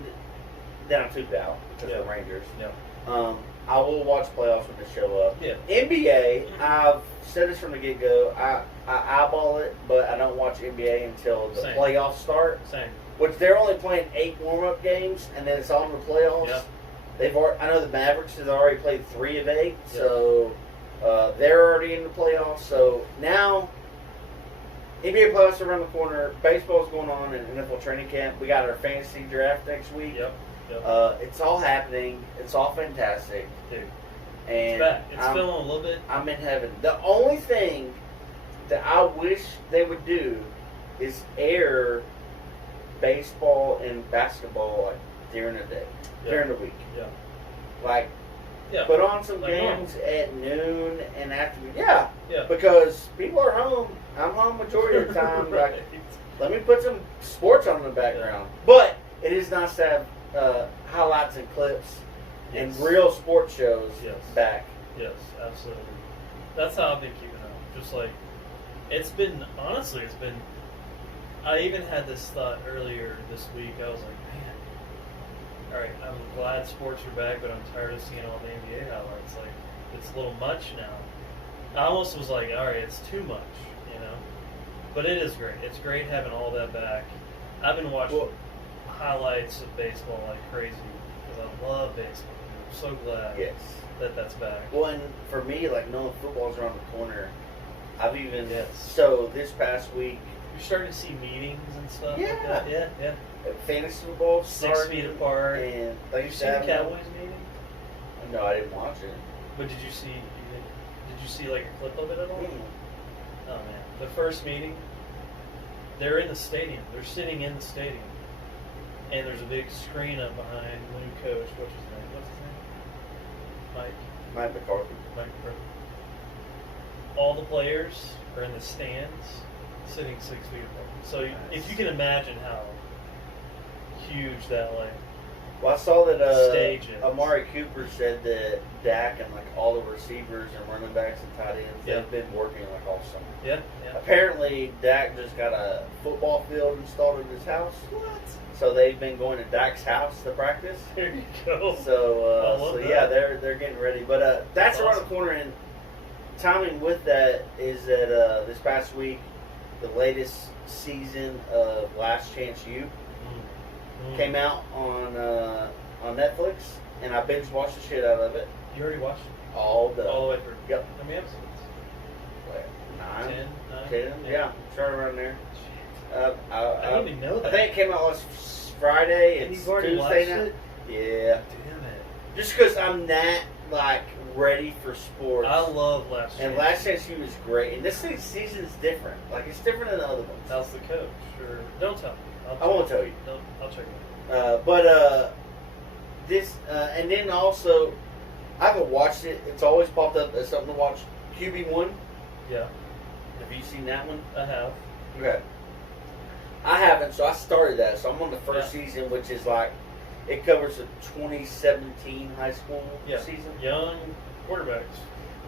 then I tuned out because of the Rangers. Yeah. I will watch playoffs when they show up. Yeah. NBA, I've said this from the get-go. I eyeball it, but I don't watch NBA until the playoffs start. Same. Which they're only playing 8 warm-up games, and then it's on the playoffs. Yeah. I know the Mavericks have already played 3 of 8, so they're already in the playoffs. So now, NBA playoffs are around the corner. Baseball's going on in NFL training camp. We got our fantasy draft next week. Yep. It's all happening. It's all fantastic. Dude. And it's back. It's filling a little bit. I'm in heaven. The only thing that I wish they would do is air baseball and basketball like during the day, during the week. Yeah. Like, put on some games at noon and after. Yeah. Because people are home. I'm home majority of the time. Like, let me put some sports on in the background. But it is nice to have highlights and clips and real sports shows back. Yes, absolutely. That's how I've been keeping up. Just like, honestly, I even had this thought earlier this week. I was like, man, all right, I'm glad sports are back, but I'm tired of seeing all the NBA highlights. Like, it's a little much now. I almost was like, all right, it's too much, you know? But it is great. It's great having all that back. I've been watching highlights of baseball like crazy because I love baseball. I'm so glad that that's back. Well, and for me, like, knowing football's around the corner, I've even so this past week, You're starting to see meetings and stuff Yeah. like that. Yeah, yeah. Fantasy football 6 feet apart. And Did you see the Cowboys meeting? No, I didn't watch it. But did you see like a clip of it at all? Mm. Oh man, the first meeting, they're in the stadium. They're sitting in the stadium, and there's a big screen up behind the new coach. What's his name? Mike McCarthy. Mike McCarthy. All the players are in the stands, sitting 6 feet apart. So if you can imagine how huge that Well, I saw that stage is. Amari Cooper said that Dak and like all the receivers and running backs and tight ends, Yeah. they've been working like all summer. Yeah, yeah. Apparently, Dak just got a football field installed in his house. What? So they've been going to Dak's house to practice. There you go. So that. yeah, they're getting ready. But that's around awesome. the corner. And timing with that is that this past week, the latest season of Last Chance U came out on Netflix, and I binge watched the shit out of it. You already watched it? All All the way through? Yep. How many episodes? Like 9, 10? 10, yeah, right around there. I didn't even know that. I think it came out last Friday. And It's you've already watched Tuesday now. it? Yeah. Damn it. Just because I'm that like ready for sports. I love Last Chance. And Last Chance U is great. And this season is different. Like it's different than the other ones. How's the coach? Or don't tell me. I won't tell you. No, I'll check it. But this and then also I haven't watched it. It's always popped up as something to watch. QB1. Yeah, Have you seen that one? I have. Okay. I haven't, so I started that. So I'm on the first season, which is like it covers the 2017 high school season. Young quarterbacks.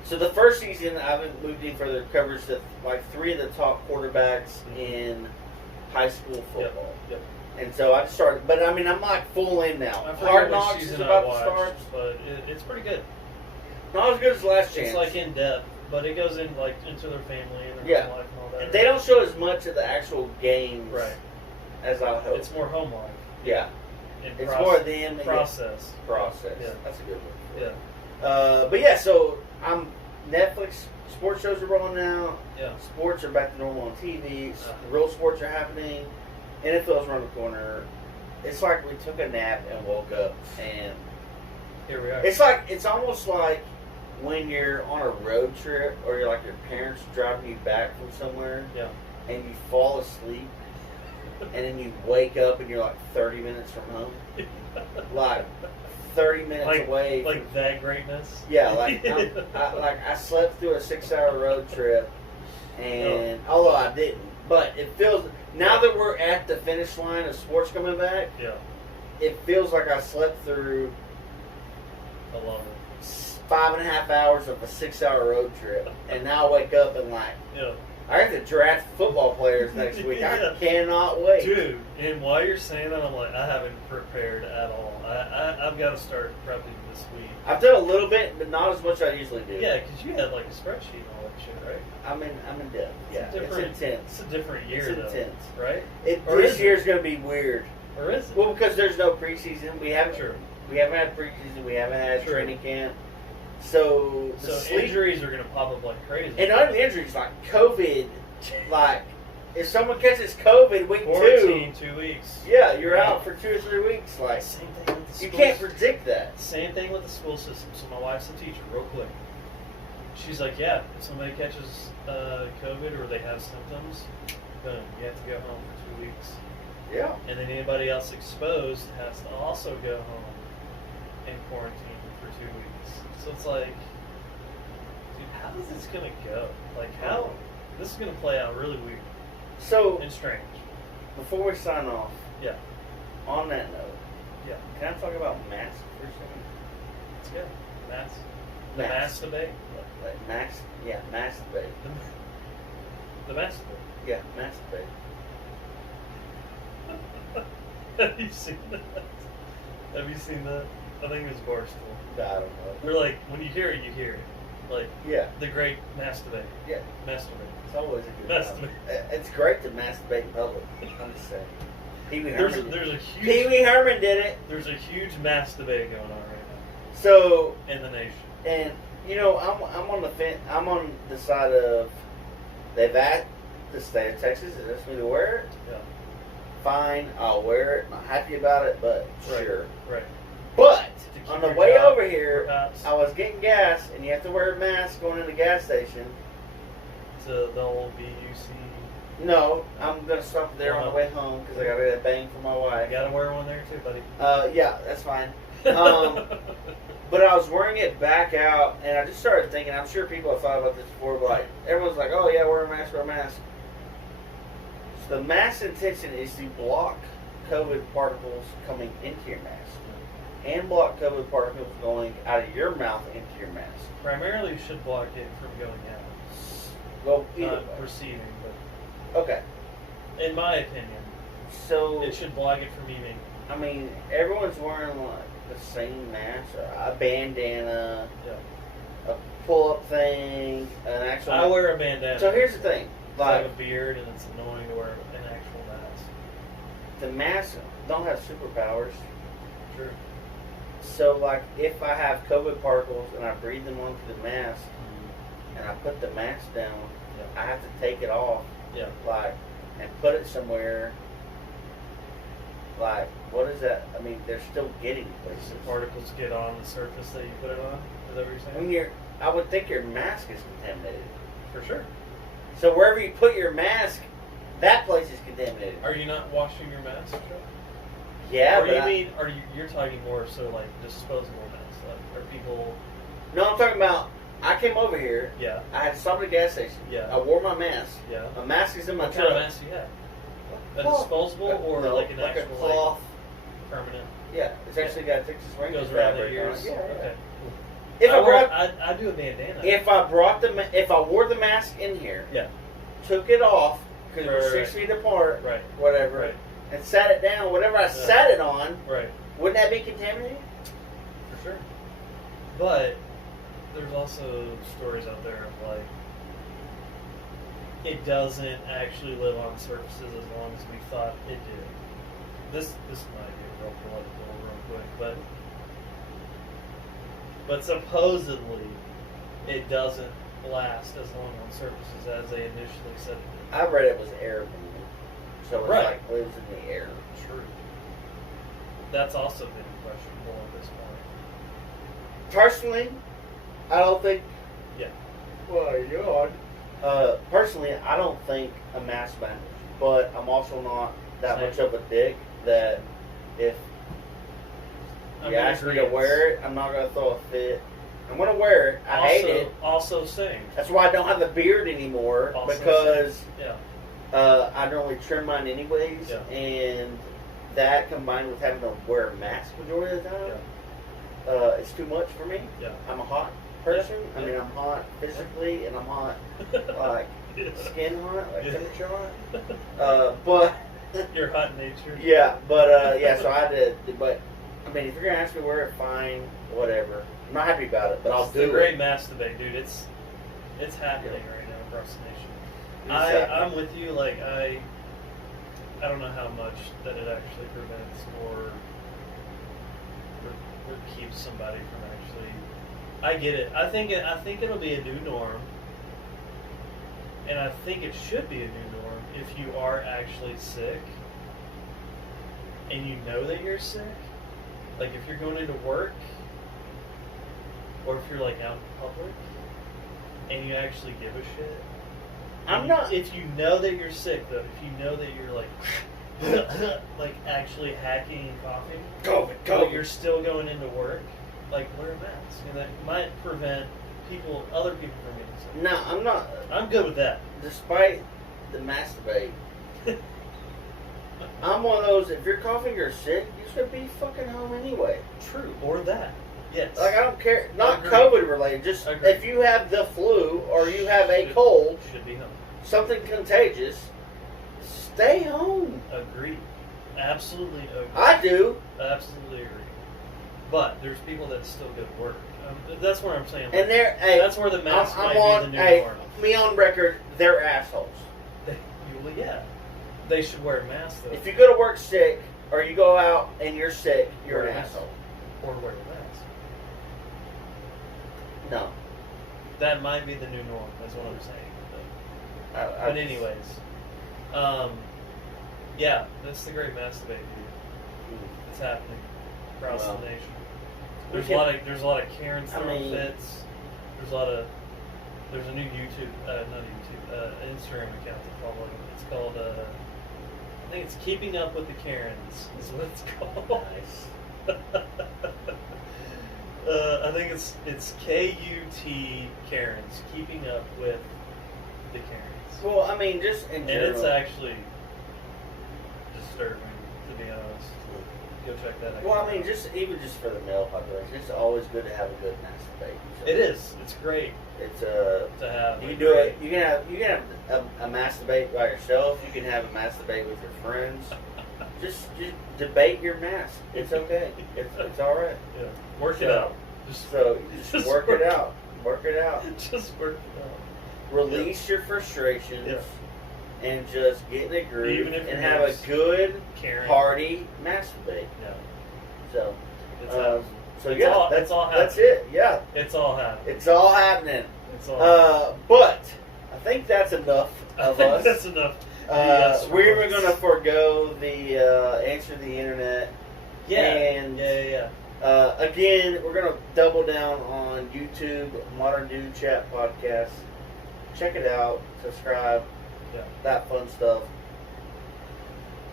So the first season, I haven't moved any further. Covers like 3 of the top quarterbacks in high school football. Yep. And so I started, but I mean, I'm like full in now. I forget Hard which Knocks is season about I to watched, start. but it's pretty good. Not as good as Last Chance. It's like in depth, but it goes in like into their family and their home life and all that. And they don't show as much of the actual games, Right. as I hope. It's more home life. Yeah. And It's more of them. process. Process. Yeah. That's a good one. Yeah. But yeah, so I'm Netflix. Sports shows are rolling now. Yeah. Sports are back to normal on TV. Real sports are happening. NFL's around the corner. It's like we took a nap and woke up, and Here we are. it's almost like when you're on a road trip or you're like your parents driving you back from somewhere, Yeah. and you fall asleep, and then you wake up and you're like 30 minutes from home, like 30 minutes away. Like that greatness. Yeah, like I slept through a 6-hour road trip, and although I didn't, but it feels now that we're at the finish line of sports coming back. Yeah. It feels like I slept through I love 5.5 hours of a 6-hour road trip, and now I wake up and like it. I have to draft football players next week. I cannot wait, Dude, and while you're saying that, I'm like, I haven't prepared at all. I've got to start prepping this week. I've done a little bit, but not as much as I usually do. Yeah, because you had like a spreadsheet and all that shit, right? I'm in depth. Yeah, it's intense. It's a different year, It's though, intense. right? This year's going to be weird. Or is it? Well, because there's no preseason. We haven't had preseason. We haven't had True. training camp. So injuries are going to pop up like crazy. and other injuries like COVID. Like if someone catches COVID week Quarantine 2 weeks. yeah, you're out for 2 or 3 weeks. Like Same thing with the you school can't system. predict that. Same thing with the school system. So my wife's a teacher, real quick. She's like, yeah, if somebody catches COVID or they have symptoms, boom, you have to go home for 2 weeks. Yeah. And then anybody else exposed has to also go home and quarantine for 2 weeks. So it's like, dude, how is this gonna go? Like, how? This is gonna play out really weird So and strange. before we sign off, Yeah. on that note, Yeah. can I talk about masks for a second? It's good. Mass. The Mass. mass debate. Like mask, yeah, mask debate. The mass debate. Yeah, mask debate. Have you seen that? Have you seen that? I think it was Barstool. I don't know. We're like, when you hear it, you hear it. Like, Yeah, the great masturbate. yeah. Masturbate. It's always a good Masturbate. time. It's great to masturbate in public. I'm just saying. Pee Wee There's a Herman. huge Pee Wee Herman did it. there's a huge masturbate going on right So, now in the nation. and you know, I'm on the I'm on the side of they've the state of Texas has asked me to wear it. Yeah. Fine, I'll wear it. Not happy about it, but Right. sure. Right. But To keep on the your way job, over here, perhaps. I was getting gas, and you have to wear a mask going to the gas station. So they'll be UC. No, I'm gonna stop there on the way home because I got to get a bang for my I wife. gotta wear one there too, buddy. Yeah, that's fine. But I was wearing it back out, and I just started thinking. I'm sure people have thought about this before, but like everyone's like, "Oh yeah, wear a mask, wear a mask." So the mask's intention is to block COVID particles coming into your mask, and block COVID particles going out of your mouth into your mask. Primarily, you should block it from going out. Well, either Not way. receiving, but Okay. in my opinion, So it should block it from even. I mean, everyone's wearing like the same mask, or a bandana, Yeah. a pull-up thing, an actual. I wear a bandana. So here's the thing, I have like a beard, and it's annoying to wear an actual mask. the masks don't have superpowers. True. So like if I have COVID particles and I breathe them onto the mask and I put the mask down, Yeah. I have to take it off, Yeah. like, and put it somewhere. Like, what is that? I mean, they're still getting places. The particles get on the surface that you put it on. Is that what you're saying? I would think your mask is contaminated. For sure. So wherever you put your mask, that place is contaminated. Are you not washing your mask, Joe? Yeah, Or but you mean? Are you? You're talking more so like disposable masks? Like, are people? no, I'm talking about. I came over here. Yeah. I had to stop at a gas station. Yeah. I wore my mask. Yeah. My mask is in my What truck. kind of mask do you have? A Cloth. disposable or No, like an like actual a cloth? permanent? Yeah, it's actually got Texas Rangers Goes around the fabric on ears. it. Yeah, yeah. Okay. If I, wear, brought, I do a bandana. if I wore the mask in here, Yeah. took it off because Right, we're right, 6 feet apart, Right. whatever, Right. and sat it down, whatever I sat it on, Right. wouldn't that be contaminated? For sure. But there's also stories out there of like it doesn't actually live on surfaces as long as we thought it did. This might be real political real quick, but supposedly it doesn't last as long on surfaces as they initially said it I read it was airborne, so it's Right. like lives in the air. did. True. That's also been questionable at this point. Personally, I don't think. Yeah. Well, God. Personally, I don't think a mask matters, but I'm also not that Same. much of a dick that if I'm you in ask me to agreeance. wear it, I'm not gonna throw a fit. I'm gonna wear it. I hate it. Also same. That's why I don't have the beard anymore Also because Yeah. I normally trim mine anyways, Yeah. and that combined with having to wear a mask majority of the time, it's too much for me. Yeah. I'm a hot person. Yeah. I mean, I'm hot physically, and I'm hot like Yeah. skin hot, like Yeah. temperature hot. But You're hot natured. yeah, but yeah. So I had to. But I mean, if you're gonna ask me to wear it, fine, whatever. I'm not happy about it, but I'll It's do the great it. mass debate, dude. It's happening right now across the nation. It's happening. I'm with you. Like I don't know how much that it actually prevents or keeps somebody from actually. I get it. I think it'll be a new norm, and I think it should be a new norm if you are actually sick and you know that you're sick. Like if you're going into work, or if you're like out in public, and you actually give a shit. I'm not. If you know that you're sick, though, if you know that you're like, like actually hacking and coughing, but you're still going into work, like wear a mask, and that might prevent other people from getting sick. No, I'm not. I'm good with that. Despite the mask debate, I'm one of those. If you're coughing or sick, you should be fucking home anyway. True, or that. Yes. Like I don't care. Not Agreed. COVID related. Just Agreed. if you have the flu or you have a Should- cold, should be home. something contagious, stay home. Agreed. Absolutely agree. I do. Absolutely agree. But there's people that still go to work. That's where I'm saying. And they're. Hey, that's where the mask I'm might on. be the new Hey, norm. me on record. They're assholes. Yeah. They should wear a mask though. If you go to work sick or you go out and you're sick, you're Wear an a mask. asshole. Or wear a mask. No. That might be the new norm. That's what I'm saying. But anyways, yeah, that's the Great Masturbate, dude. It's happening across the nation. There's a lot of Karen's throwing fits. There's a new Instagram account that's following. It's called I think it's Keeping Up with the Karens is what it's called. Nice. I think it's KUT Karens, Keeping Up with the Karens. Well, I mean, just in general. And it's actually disturbing, to be honest. Go check that out. Well, I mean, even for the male population, it's always good to have a good masturbate. So it is. It's great. It's to have. You can do it. You can have a masturbate by yourself. You can have a masturbate with your friends. just debate your mask. It's okay. It's all right. Yeah. Work it out. Just work it out. Work it out. Just work it out. Release your frustrations. Yeah. And just get in a groove and have a good party masturbate. Yeah. So, that's all happening. That's it. Yeah. It's all happening. It's all happening. It's all happening. But I think that's enough of us. That's enough. We were going to forego the answer the internet. Yeah. And again, we're going to double down on YouTube, Modern Dude Chat Podcast. Check it out. Subscribe. Yeah. That fun stuff.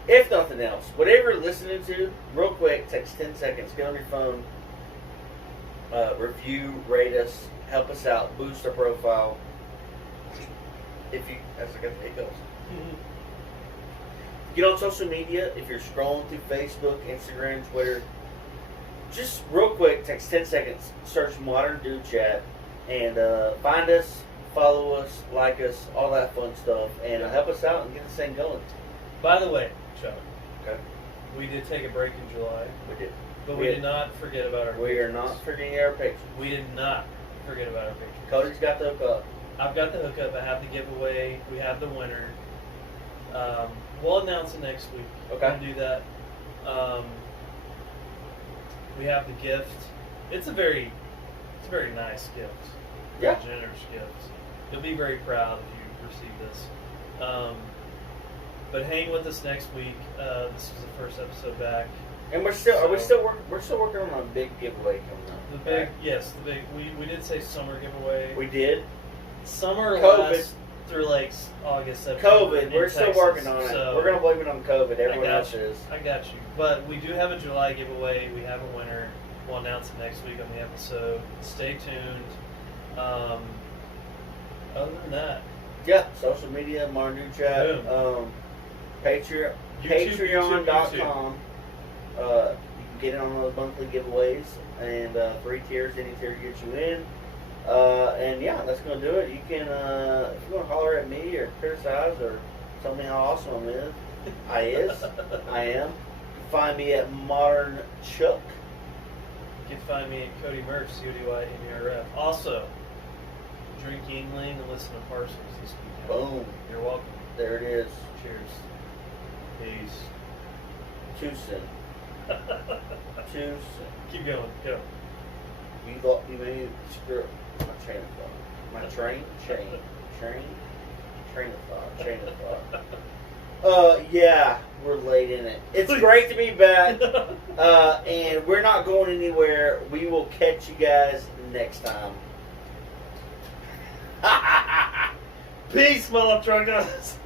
If nothing else, whatever you're listening to, real quick, takes 10 seconds. Get on your phone. Review, rate us, help us out, boost our profile. As I got the hiccups. Get on social media. If you're scrolling through Facebook, Instagram, Twitter, just real quick, takes 10 seconds. Search Modern Dude Chat and find us. Follow us, like us, all that fun stuff, and help us out and get this thing going. By the way, Chuck. Okay. We did take a break in July. We did. But we did not forget about our patrons. We are not forgetting our patrons. We did not forget about our patrons. Cody's got the hookup. I've got the hookup. I have the giveaway. We have the winner. We'll announce it next week. Okay. We'll do that. We have the gift. It's a very nice gift. Yeah. A generous gift. You'll be very proud if you receive this. But hang with us next week. This is the first episode back. And we're still working on a big giveaway coming up. We did say summer giveaway. We did. Summer COVID. lasts through like August, September. COVID. We're still working on it. So we're gonna blame it on COVID. Everyone else is. I got you. But we do have a July giveaway. We have a winner. We'll announce it next week on the episode. Stay tuned. Other than that, yeah, social media, Modern Dude Chat, Patreon.com. You can get in on those monthly giveaways, and 3 tiers, any tier gets you in. And yeah, that's gonna do it. You can, if you want to holler at me or criticize or tell me how awesome I am. You can find me at Modern Chuck. You can find me at Cody Murph, CODYMERF. Also, drink Yingling and listen to Parsons this weekend. Boom. You're welcome. There it is. Cheers. Peace. Tucson. Keep going. Go. You made me screw up my train of thought. Yeah, we're late in it. It's great to be back. And we're not going anywhere. We will catch you guys next time. Peace, mother truckers.